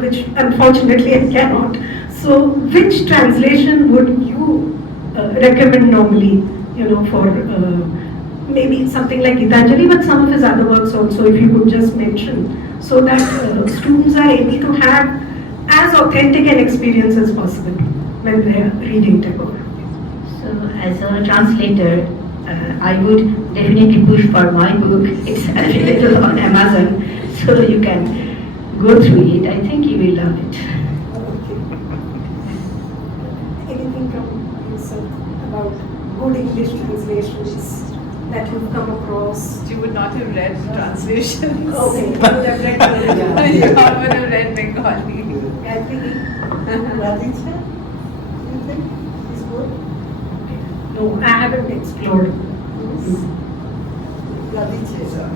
which unfortunately I cannot. So which translation would you recommend normally, for maybe something like Gitanjali, but some of his other works also, if you could just mention, so that students are able to have as authentic an experience as possible when they are reading Tagore. So as a translator, I would definitely push for my book. It's available on Amazon, so you can go through it. I think you will love it. Anything from yourself about good English translations that you've come across? You would not have read translations. Okay, you would have read Bengali. You all would have read Bengali. Gayatri, Radhika, you think is good? no, I haven't explored. Radhika.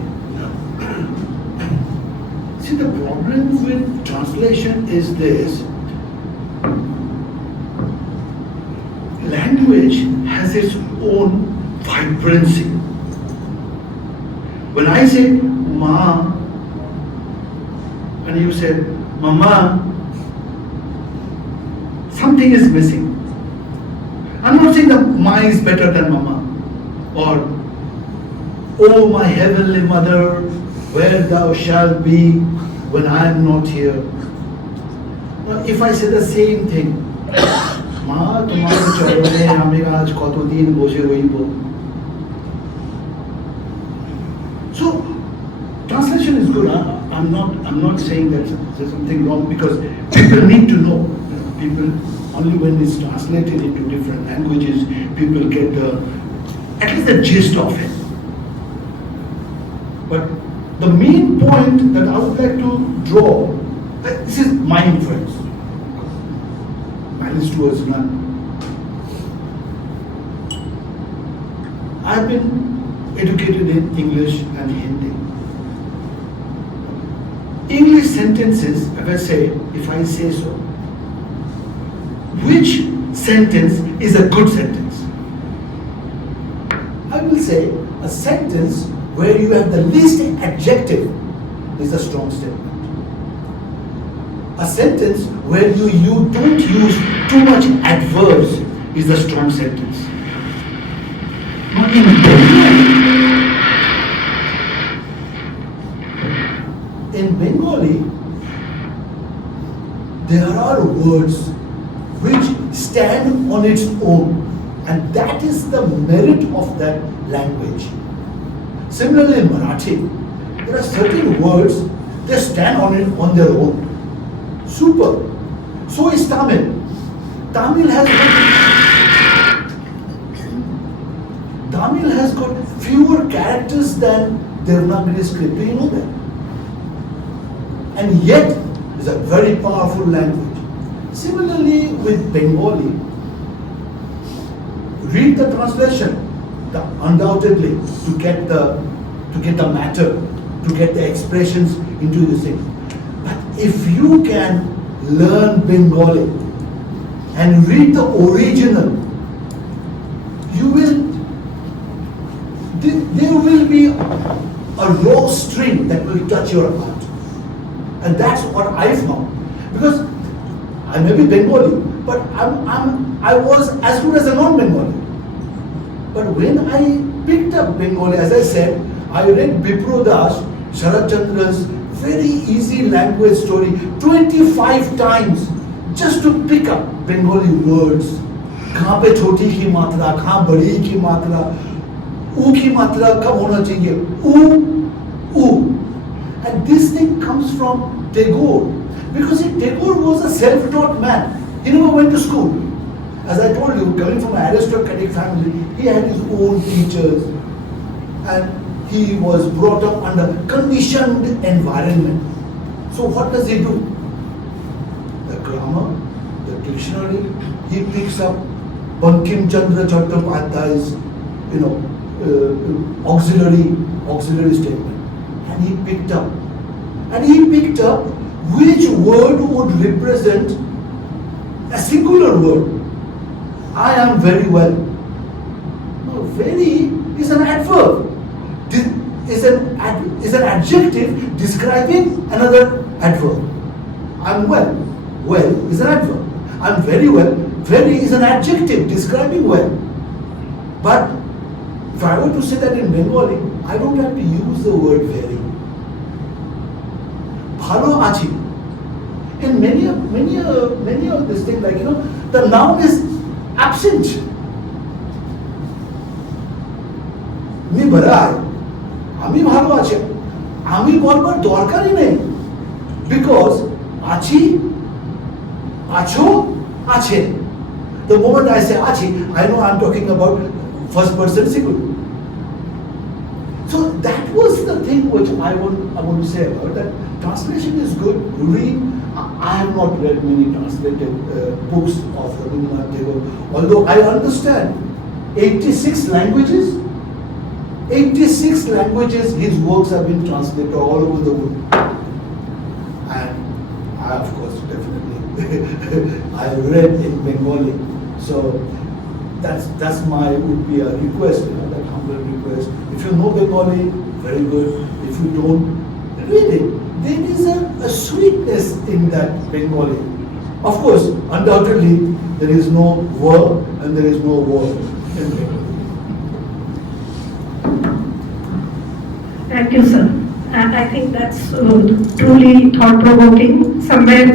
See, the problem with translation is this. Language has its own vibrancy. When I say ma, and you said mama, something is missing. I'm not saying that ma is better than mama, or oh my heavenly mother, where thou shalt be when I am not here. Now, if I say the same thing, মা তোমার চরণে আমি আজ কতদিন বসে রইব. So translation is good. I'm not saying that there's something wrong, because people need to know. People, only when it's translated into different languages, people get at least the gist of it. But the main point that I would like to draw, this is my inference. Malice towards none. I've been educated in English and Hindi. English sentences, if I say so, which sentence is a good sentence? I will say a sentence where you have the least adjective is a strong statement. A sentence where you don't use too much adverbs is a strong sentence. Not in Bengali. In Bengali, there are words which stand on its own. And that is the merit of that language. Similarly in Marathi, there are certain words, they stand on their own. Super. So is Tamil. Tamil has got fewer characters than Devanagari script. Do you know that? And yet, it's a very powerful language. Similarly with Bengali, read the translation, undoubtedly, to get the matter, to get the expressions into the thing. But if you can learn Bengali and read the original, there will be a raw string that will touch your heart. And that's what I found. Because I may be Bengali, but I was as good as a non-Bengali. But when I picked up Bengali, as I said, I read Bipro Das, Sharat Chandra's very easy language story 25 times just to pick up Bengali words. कहाँ पे छोटी की मात्रा, कहाँ बड़ी की मात्रा, ऊ की मात्रा कब होना चाहिए, ऊ. And this thing comes from Tagore. Because Tagore was a self-taught man. He never went to school. As I told you, coming from an aristocratic family, he had his own teachers. And he was brought up under conditioned environment. So what does he do? The grammar, the dictionary, he picks up Bankim Chandra Chattopadhyay's, auxiliary statement. And he picked up which word would represent a singular word. I am very well. No, very is an adverb. Is an adjective describing another adverb. I'm well. Well is an adverb. I'm very well. Very is an adjective describing well. But if I were to say that in Bengali, I don't have to use the word very. Bhalo achi. In many of this thing, like the noun is absent. Me barai. আমি ভালো আছি আমি বলবার দরকারই নেই because আছি আছো আছে the moment I say আছি I know I'm talking about first person singular. So that was the thing which I want to say about that. Translation is good. Read. I have not read many translated books of Rabindranath Tagore, although I understand 86 languages. 86 languages his works have been translated all over the world. And I, of course, definitely I read in Bengali. So that's would be a request, that humble request. If you know Bengali, very good. If you don't, read it. There is a sweetness in that Bengali. Of course, undoubtedly, there is no verb and there is no word in Bengali. Thank you, sir. I think that's truly thought-provoking. Somewhere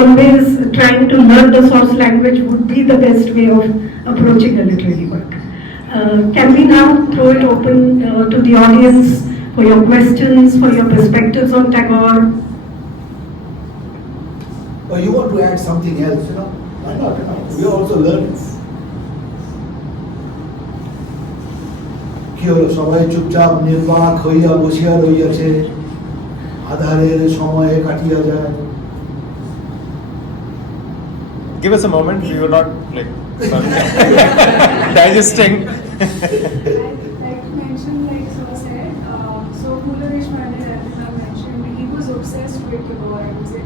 always trying to learn the source language would be the best way of approaching a literary work. Can we now throw it open to the audience for your questions, for your perspectives on Tagore? Or you want to add something else, Why not? We are also learners. কি হলো সবাই চুপচাপ নির্বাক হইয়া বসিয়া রইয়াছে আধারের সময়ে কাটিয়া যায় Give us a moment, we were not digesting. I'd like to mention, like Sir said, so Coleridge mentioned, he was obsessed with Tagore, I would say,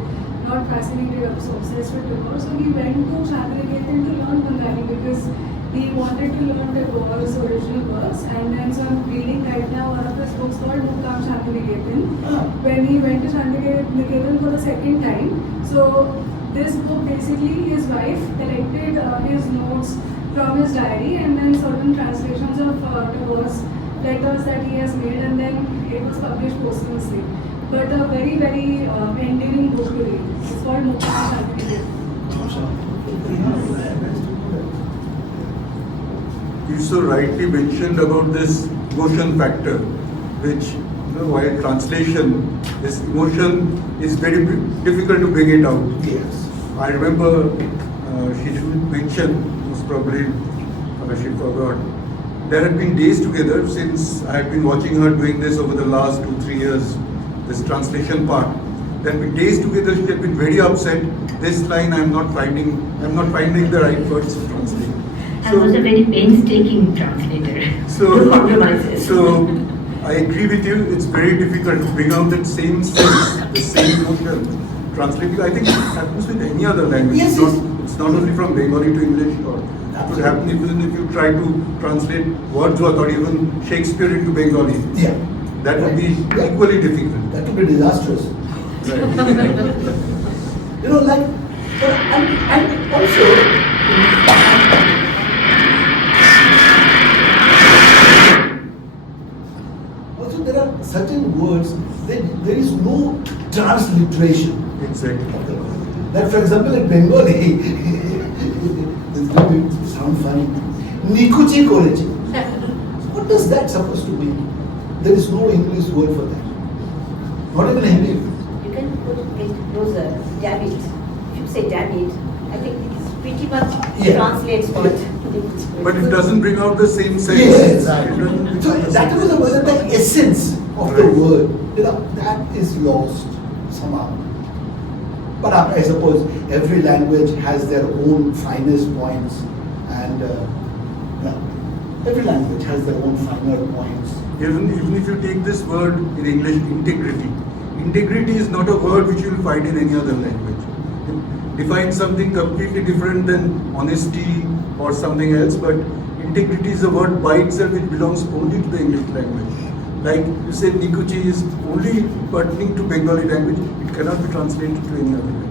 not fascinated, but obsessed with Tagore. So he went to Chatterjee to learn Bengali because he wanted to learn Tagore's original works, and then so I'm reading right now one of his books called Mukam Shantiniketan. When he went to Shantiniketan for the second time, so this book basically his wife collected his notes from his diary and then certain translations of Tagore's letters that he has made, and then it was published posthumously. But a very, very endearing book to read. It's called Mukam Shantiniketan. you so rightly mentioned about this emotion factor, which, while translation, this emotion is very difficult to bring it out. Yes. I remember she didn't mention, most probably she forgot. There had been days together since I had been watching her doing this over the last 2-3 years, this translation part. There had been days together she had been very upset. This line I'm not finding the right words to translate. I was a very painstaking translator. No compromises. So I agree with you. It's very difficult to bring out that same sense, the same emotion. Translating, I think it happens with any other language. Yes, it's not only from Bengali to English, or it would happen even if you try to translate Wordsworth or even Shakespeare into Bengali. Yeah. That would be equally difficult. That would be disastrous. Right. And also, there are certain words that there is no transliteration. Exactly. Like, for example, in Bengali, this will sound funny. Nikuchi korechi. What does that supposed to mean? There is no English word for that. Not even Hindi. You can put it closer. Damn it. If you say damn it, I think it pretty much translates what. But it doesn't bring out the same sense. Yes, exactly. So that was the essence of the word. That is lost somehow. But I suppose every language has their own finest points, and every language has their own finer points. Even if you take this word in English, integrity. Integrity is not a word which you will find in any other language. It defines something completely different than honesty or something else, but integrity is a word by itself which belongs only to the English language. Like you said, Nikuchi is only pertaining to Bengali language, it cannot be translated to any other language.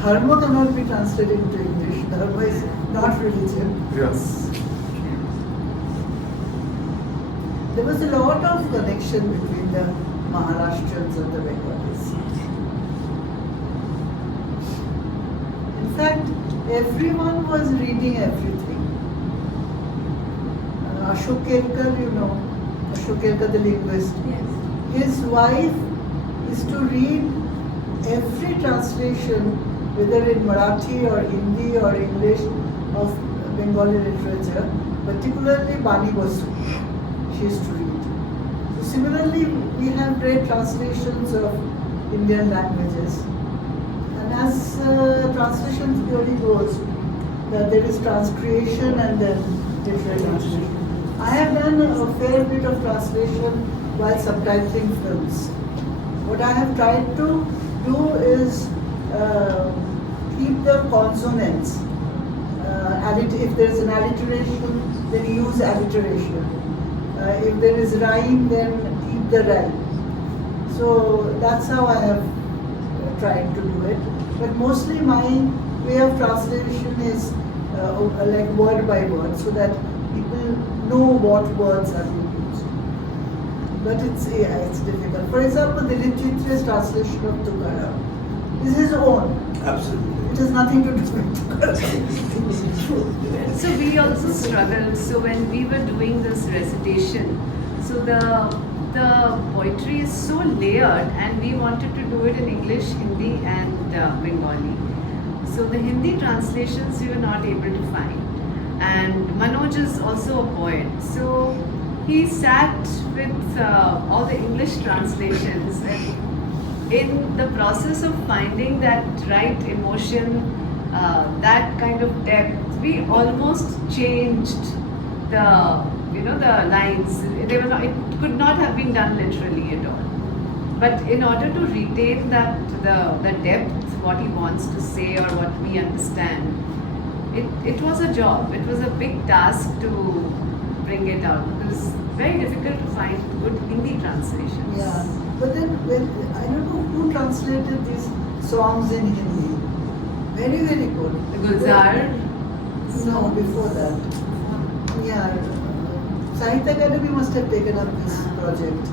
Dharma cannot be translated into English. Dharma is not religion. Yes. There was a lot of connection between the Maharashtrians and the Bengalis. In fact, everyone was reading everything. Ashok Kelkar, Ashok Kelkar the linguist. Yes. His wife is to read every translation, whether in Marathi or Hindi or English, of Bengali literature, particularly Bani Basu. She is to read. So similarly, we have read translations of Indian languages. And as translation theory goes, there is transcreation and then literary translation. I have done a fair bit of translation while subtitling films. What I have tried to do is keep the consonants. If there is an alliteration, then use alliteration. If there is rhyme, then keep the rhyme. So that's how I have tried to do it. But mostly my way of translation is like word by word, so that people know what words are being used. But it's difficult. For example, the Chitra's translation of Tugara is his own. Absolutely. It has nothing to do with Tugara. So we also struggled. So when we were doing this recitation, so the poetry is so layered, and we wanted to do it in English, Hindi, and Bengali. So the Hindi translations we were not able to find. And Manoj is also a poet. So he sat with all the English translations, and in the process of finding that right emotion, that kind of depth, we almost changed the lines. They were not, it could not have been done literally at all. But in order to retain that the depth, what he wants to say or what we understand, it was a job. It was a big task to bring it out. It was very difficult to find good Hindi translations. Yeah, but then I don't know who translated these songs in Hindi. Very, very good. The Gulzar. No, before that. Yeah, Sahitya Academy must have taken up this project.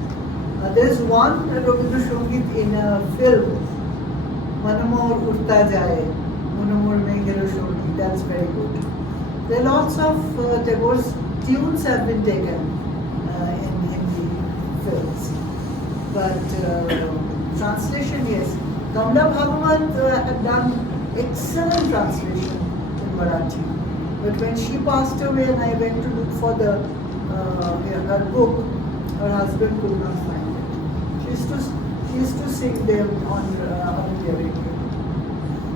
There is one Rabindra Shongit in a film, Manamor Urta Jaye, Munamur Mengero Shoni, that's very good. There are lots of Tagore's tunes have been taken in Hindi films. But translation, yes. Kamla Bhagavat had done excellent translation in Marathi. But when she passed away and I went to look for her book, her husband could not find it. She used to sing them on All India Radio.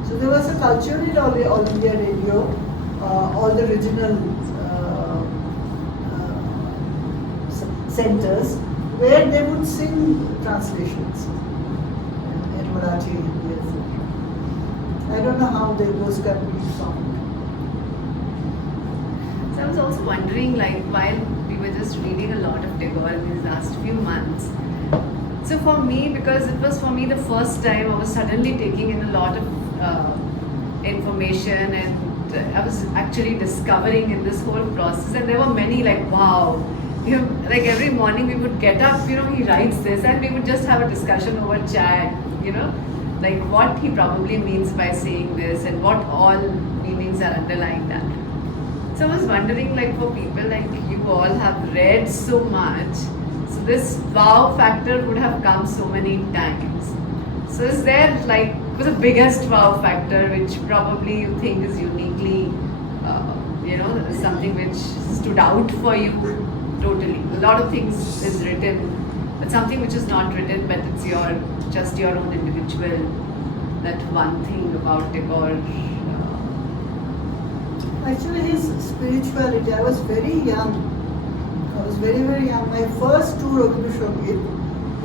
So there was a culture in All India Radio, all the regional centers, where they would sing translations in Marathi. Yes. I don't know how those can be found. So I was also wondering, like, while we were just reading a lot of Tagore in these last few months, so for me, because it was for me the first time, I was suddenly taking in a lot of information, and I was actually discovering in this whole process, and there were many like, wow, you know, like every morning we would get up, you know, he writes this, and we would just have a discussion over chat, you know, like what he probably means by saying this and what all meanings are underlying that. So I was wondering, like, for people like you all have read so much, so this wow factor would have come so many times. So is there like the biggest wow factor which probably you think is uniquely, you know, something which stood out for you totally? A lot of things is written, but something which is not written, but it's just your own individual, that one thing about Tagore. Actually, his spirituality, I was very young. I was very, very young. My first two Rabindra Sangeet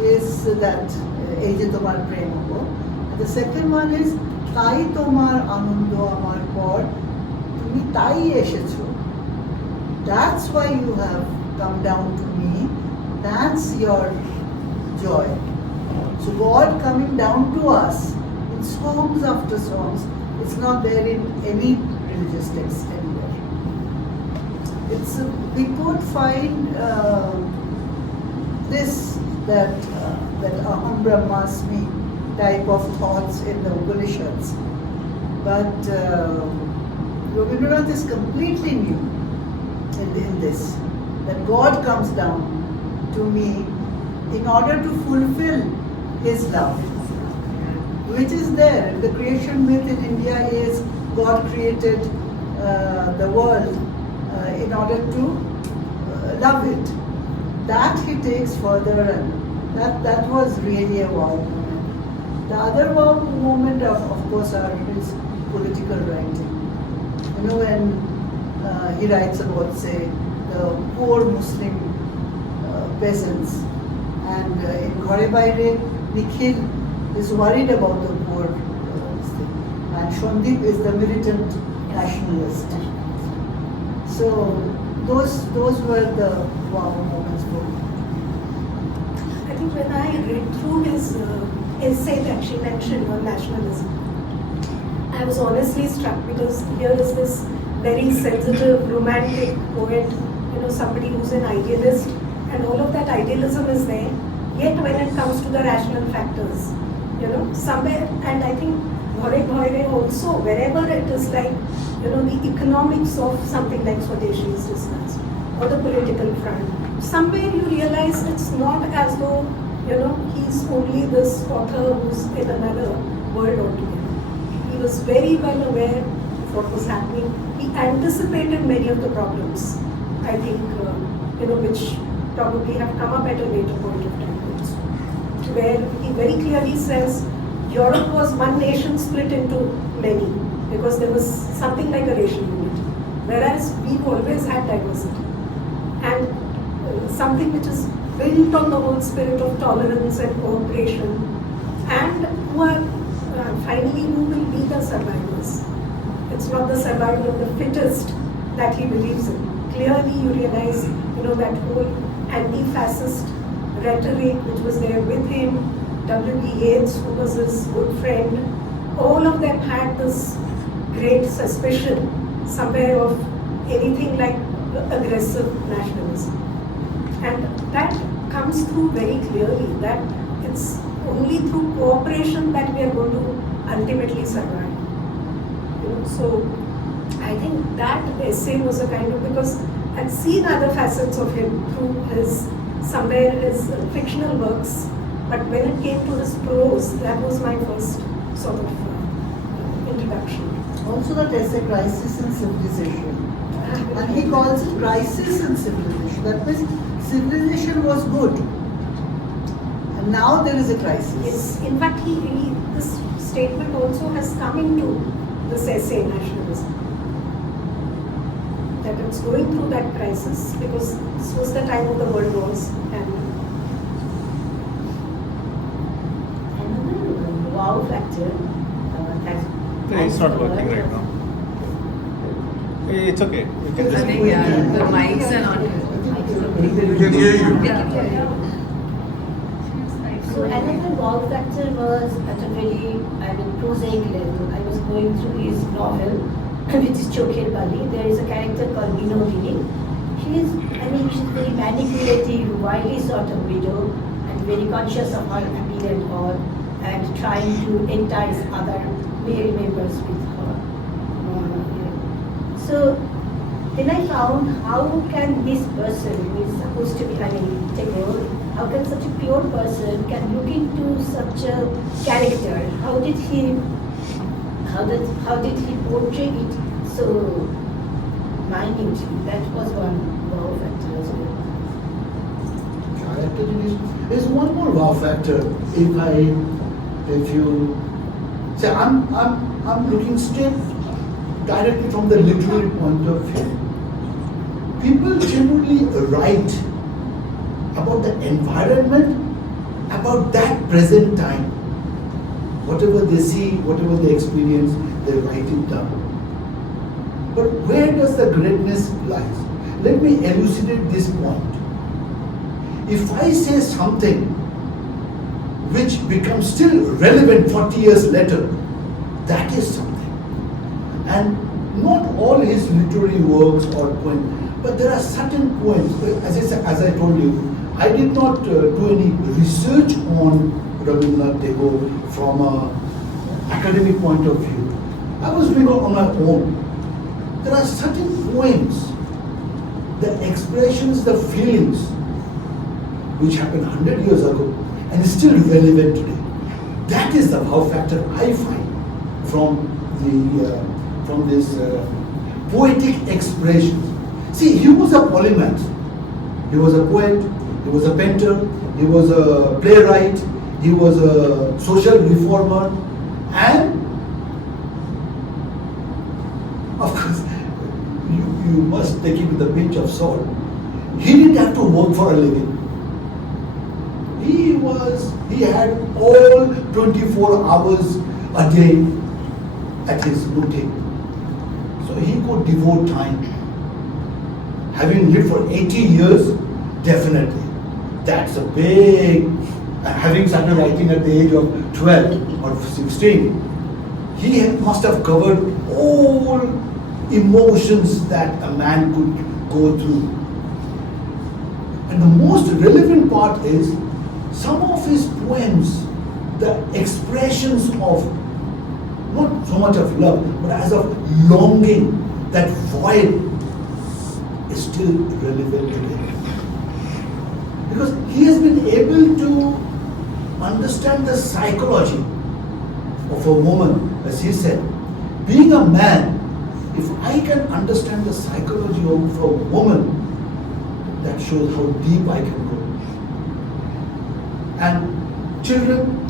is that Eje Tomar Prem Hobo. And the second one is Tai Tomar Anundo Amar Por Tumi Tai Eshecho. That's why you have come down to me. That's your joy. So God coming down to us in songs after songs. It's not there in any religious text anywhere. We could find that Aham Brahmasmi type of thoughts in the Upanishads. But Rabindranath is completely new in this. That God comes down to me in order to fulfill His love, which is there. The creation myth in India is God created the world in order to love it. That he takes further, and that was really a wow moment. The other wow moment, of course, are his political writing. You know, when he writes about, say, the poor Muslim peasants, and in Ghore Baire, Nikhil is worried about the poor, and Shondip is the militant nationalist. So those were the wow moments for me. I think when I read through his essay that she mentioned on nationalism, I was honestly struck, because here is this very sensitive, romantic poet, you know, somebody who's an idealist, and all of that idealism is there. Yet when it comes to the rational factors, you know, somewhere, and I think Bhoire also, wherever it is like, you know, the economics of something like Swadeshi is discussed, or the political front, somewhere you realize it's not as though, you know, he's only this author who's in another world altogether. He was very well aware of what was happening. He anticipated many of the problems, I think, you know, which probably have come up at a later point of time also, where he very clearly says Europe was one nation split into many, because there was something like a racial unity, whereas we've always had diversity, and something which is built on the whole spirit of tolerance and cooperation, and who are finally who will be the survivors. It's not the survival of the fittest that he believes in. Clearly you realize, you know, that whole anti-fascist rhetoric which was there with him, W.B. Yeats, who was his good friend, all of them had this great suspicion somewhere of anything like aggressive nationalism. And that comes through very clearly, that it's only through cooperation that we are going to ultimately survive. So I think that essay was a kind of, because I'd seen other facets of him through his fictional works, but when it came to his prose, that was my first sort of introduction. Also that essay, Crisis and Civilization. And he calls it Crisis and Civilization. That means civilization was good. And now there is a crisis. Yes, in fact, this statement also has come into this essay, Nationalism. That it's going through that crisis because this was the time of the world wars. And another wow factor It's not working right now. It's okay. You can I just think the mics are not. We can hear you. So another wow factor was at a very, prosaic level. I was going through his novel, which is Choker Bali. There is a character called Vinodini. She's very manipulative, wily sort of widow, and very conscious of her appearance and trying to entice other male members with her. So then I found, how can this person who is supposed to be, Tagore, how can such a pure person can look into such a character? How did he portray it so minutely? That was one wow factor as well. Character is one more wow factor. If you say, I'm looking straight directly from the literary point of view. People generally write about the environment, about that present time. Whatever they see, whatever they experience, they write it down. But where does the greatness lie? Let me elucidate this point. If I say something which becomes still relevant 40 years later, that is something. And not all his literary works or poems, but there are certain poems. As I told you, I did not do any research on Rabindranath Tagore from an academic point of view. I was doing it on my own. There are certain poems, the expressions, the feelings, which happened 100 years ago and is still relevant today. That is the wow factor I find from this poetic expression. See, he was a polymath. He was a poet, he was a painter, he was a playwright, he was a social reformer, and of course, you must take it with a pinch of salt. He didn't have to work for a living. He had all 24 hours a day at his boutique. So he could devote time. Having lived for 80 years, definitely. That's a big, having started writing at the age of 12 or 16, he must have covered all emotions that a man could go through. And the most relevant part is some of his poems, the expressions of not so much of love, but as of longing, that void is still relevant today. Because he has been able to understand the psychology of a woman, as he said. Being a man, if I can understand the psychology of a woman, that shows how deep I can go. And children,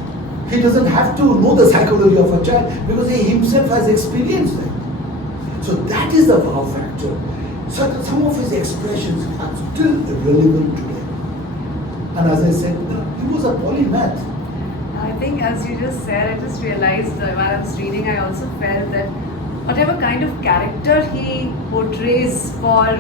he doesn't have to know the psychology of a child because he himself has experienced that. So that is the wow factor. So some of his expressions are still relevant today. And as I said, he was a polymath. I think as you just said, I just realized while I was reading, I also felt that whatever kind of character he portrays for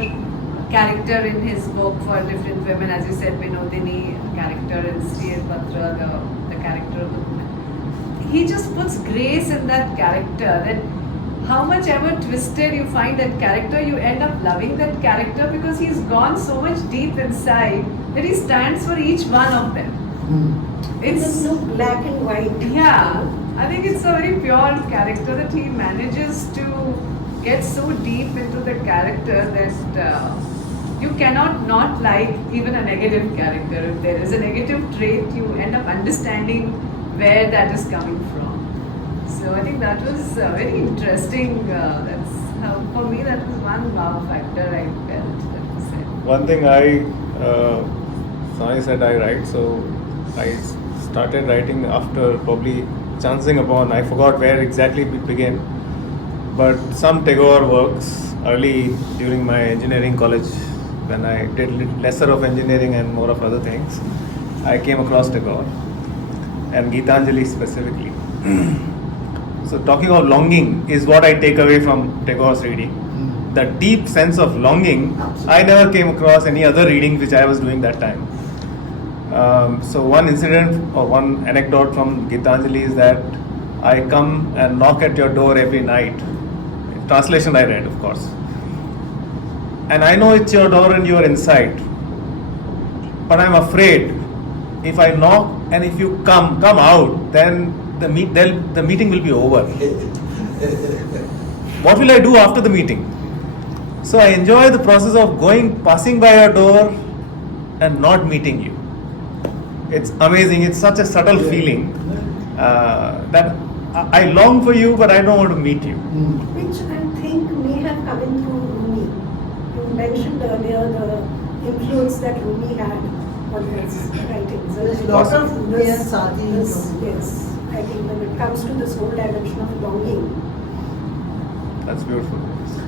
character in his book for different women, as you said, Vinodini character and Sreedharan, the character of the book, he just puts grace in that character, that how much ever twisted you find that character, you end up loving that character because he's gone so much deep inside that he stands for each one of them. It's no black and white. Yeah. I think it's a very pure character that he manages to get so deep into the character that you cannot not like even a negative character. If there is a negative trait, you end up understanding where that is coming from. So I think that was very interesting. That's how, for me, that was one wow factor I felt that was said. One thing Sonali said I write, so I started writing after probably chancing upon, I forgot where exactly it began, but some Tagore works early during my engineering college when I did lesser of engineering and more of other things. I came across Tagore and Gitanjali specifically. So talking of longing is what I take away from Tagore's reading. The deep sense of longing, I never came across any other reading which I was doing that time. So one incident or one anecdote from Gitanjali is that I come and knock at your door every night. Translation I read, of course. And I know it's your door and you are inside. But I'm afraid if I knock and if you come out, then the meeting will be over. What will I do after the meeting? So I enjoy the process of passing by your door and not meeting you. It's amazing. It's such a subtle feeling that I long for you, but I don't want to meet you. Which I think may have come in through Rumi. You mentioned earlier the influence that Rumi had on his writings. There's a lot of this, Sadi. yes, I think when it comes to this whole dimension of longing. That's beautiful.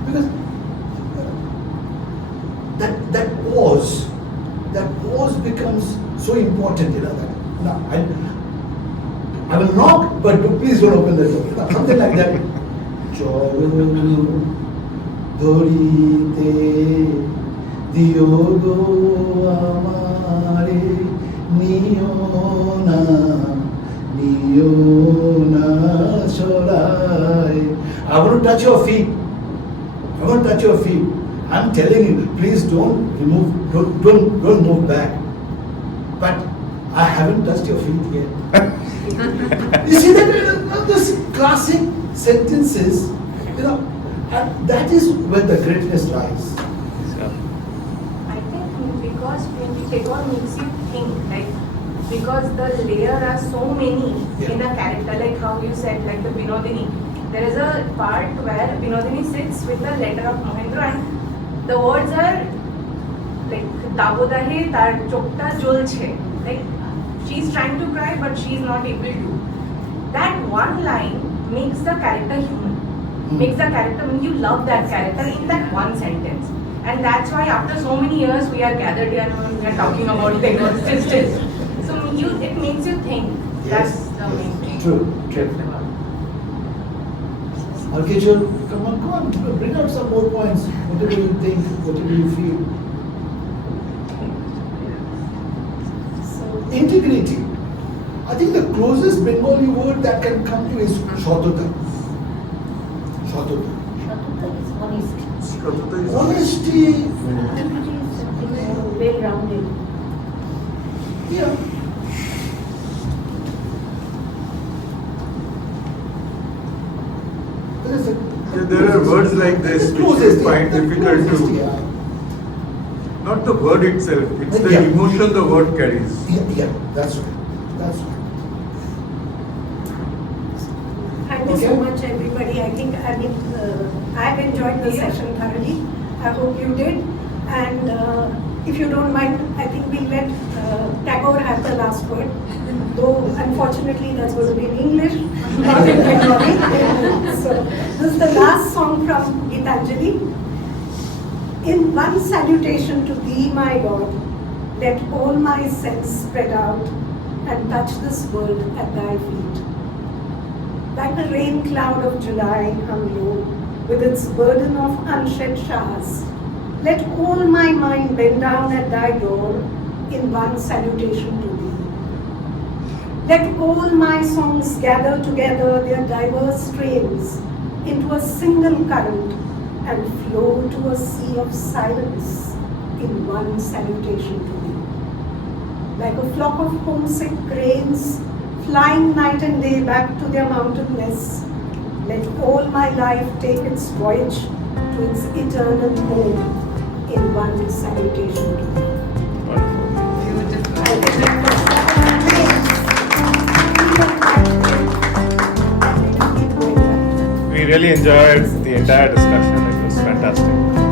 Because that pause becomes so important, that now I will knock, but please don't open the door. Something like that. I want to touch your feet. I'm telling you, please don't move back. But I haven't touched your feet yet. You see that those classic sentences, and that is where the greatness lies. I think because when Tagore makes you think, because the layer are so many in a character, like how you said, like the Vinodini. There is a part where Vinodini sits with the letter of Mahendra and the words are like Dabodahe tar chokta jolche. Like she's trying to cry but she's not able to. That one line makes the character human. Makes the character, when you love that character in that one sentence. And that's why after so many years we are gathered here and we are talking about Tagore still. So it makes you think. Yes. That's the main thing. True. Architecture, come on, bring out some more points. Whatever you think, whatever you feel. So, integrity. I think the closest Bengali word that can come to is Shatota. Shatuta is honesty. Honesty. Integrity is something well-rounded. Yeah. There are words like this which you find difficult to. Not the word itself, it's the emotion the word carries. Yeah, that's right. Thank you so much, everybody. I've enjoyed the session thoroughly. I hope you did. And if you don't mind, I think we'll let Tagore have the last word. Though, unfortunately, that's going to be in English, not in Bengali. So, this is the last song from Gitanjali. In one salutation to thee, my God, let all my sense spread out and touch this world at thy feet. Like a rain cloud of July hung low, with its burden of unshed showers, let all my mind bend down at thy door in one salutation to thee. Let all my songs gather together their diverse strains into a single current and flow to a sea of silence in one salutation to thee. Like a flock of homesick cranes flying night and day back to their mountain nests. Let all my life take its voyage to its eternal home in one salutation to thee. We really enjoyed the entire discussion. It was fantastic.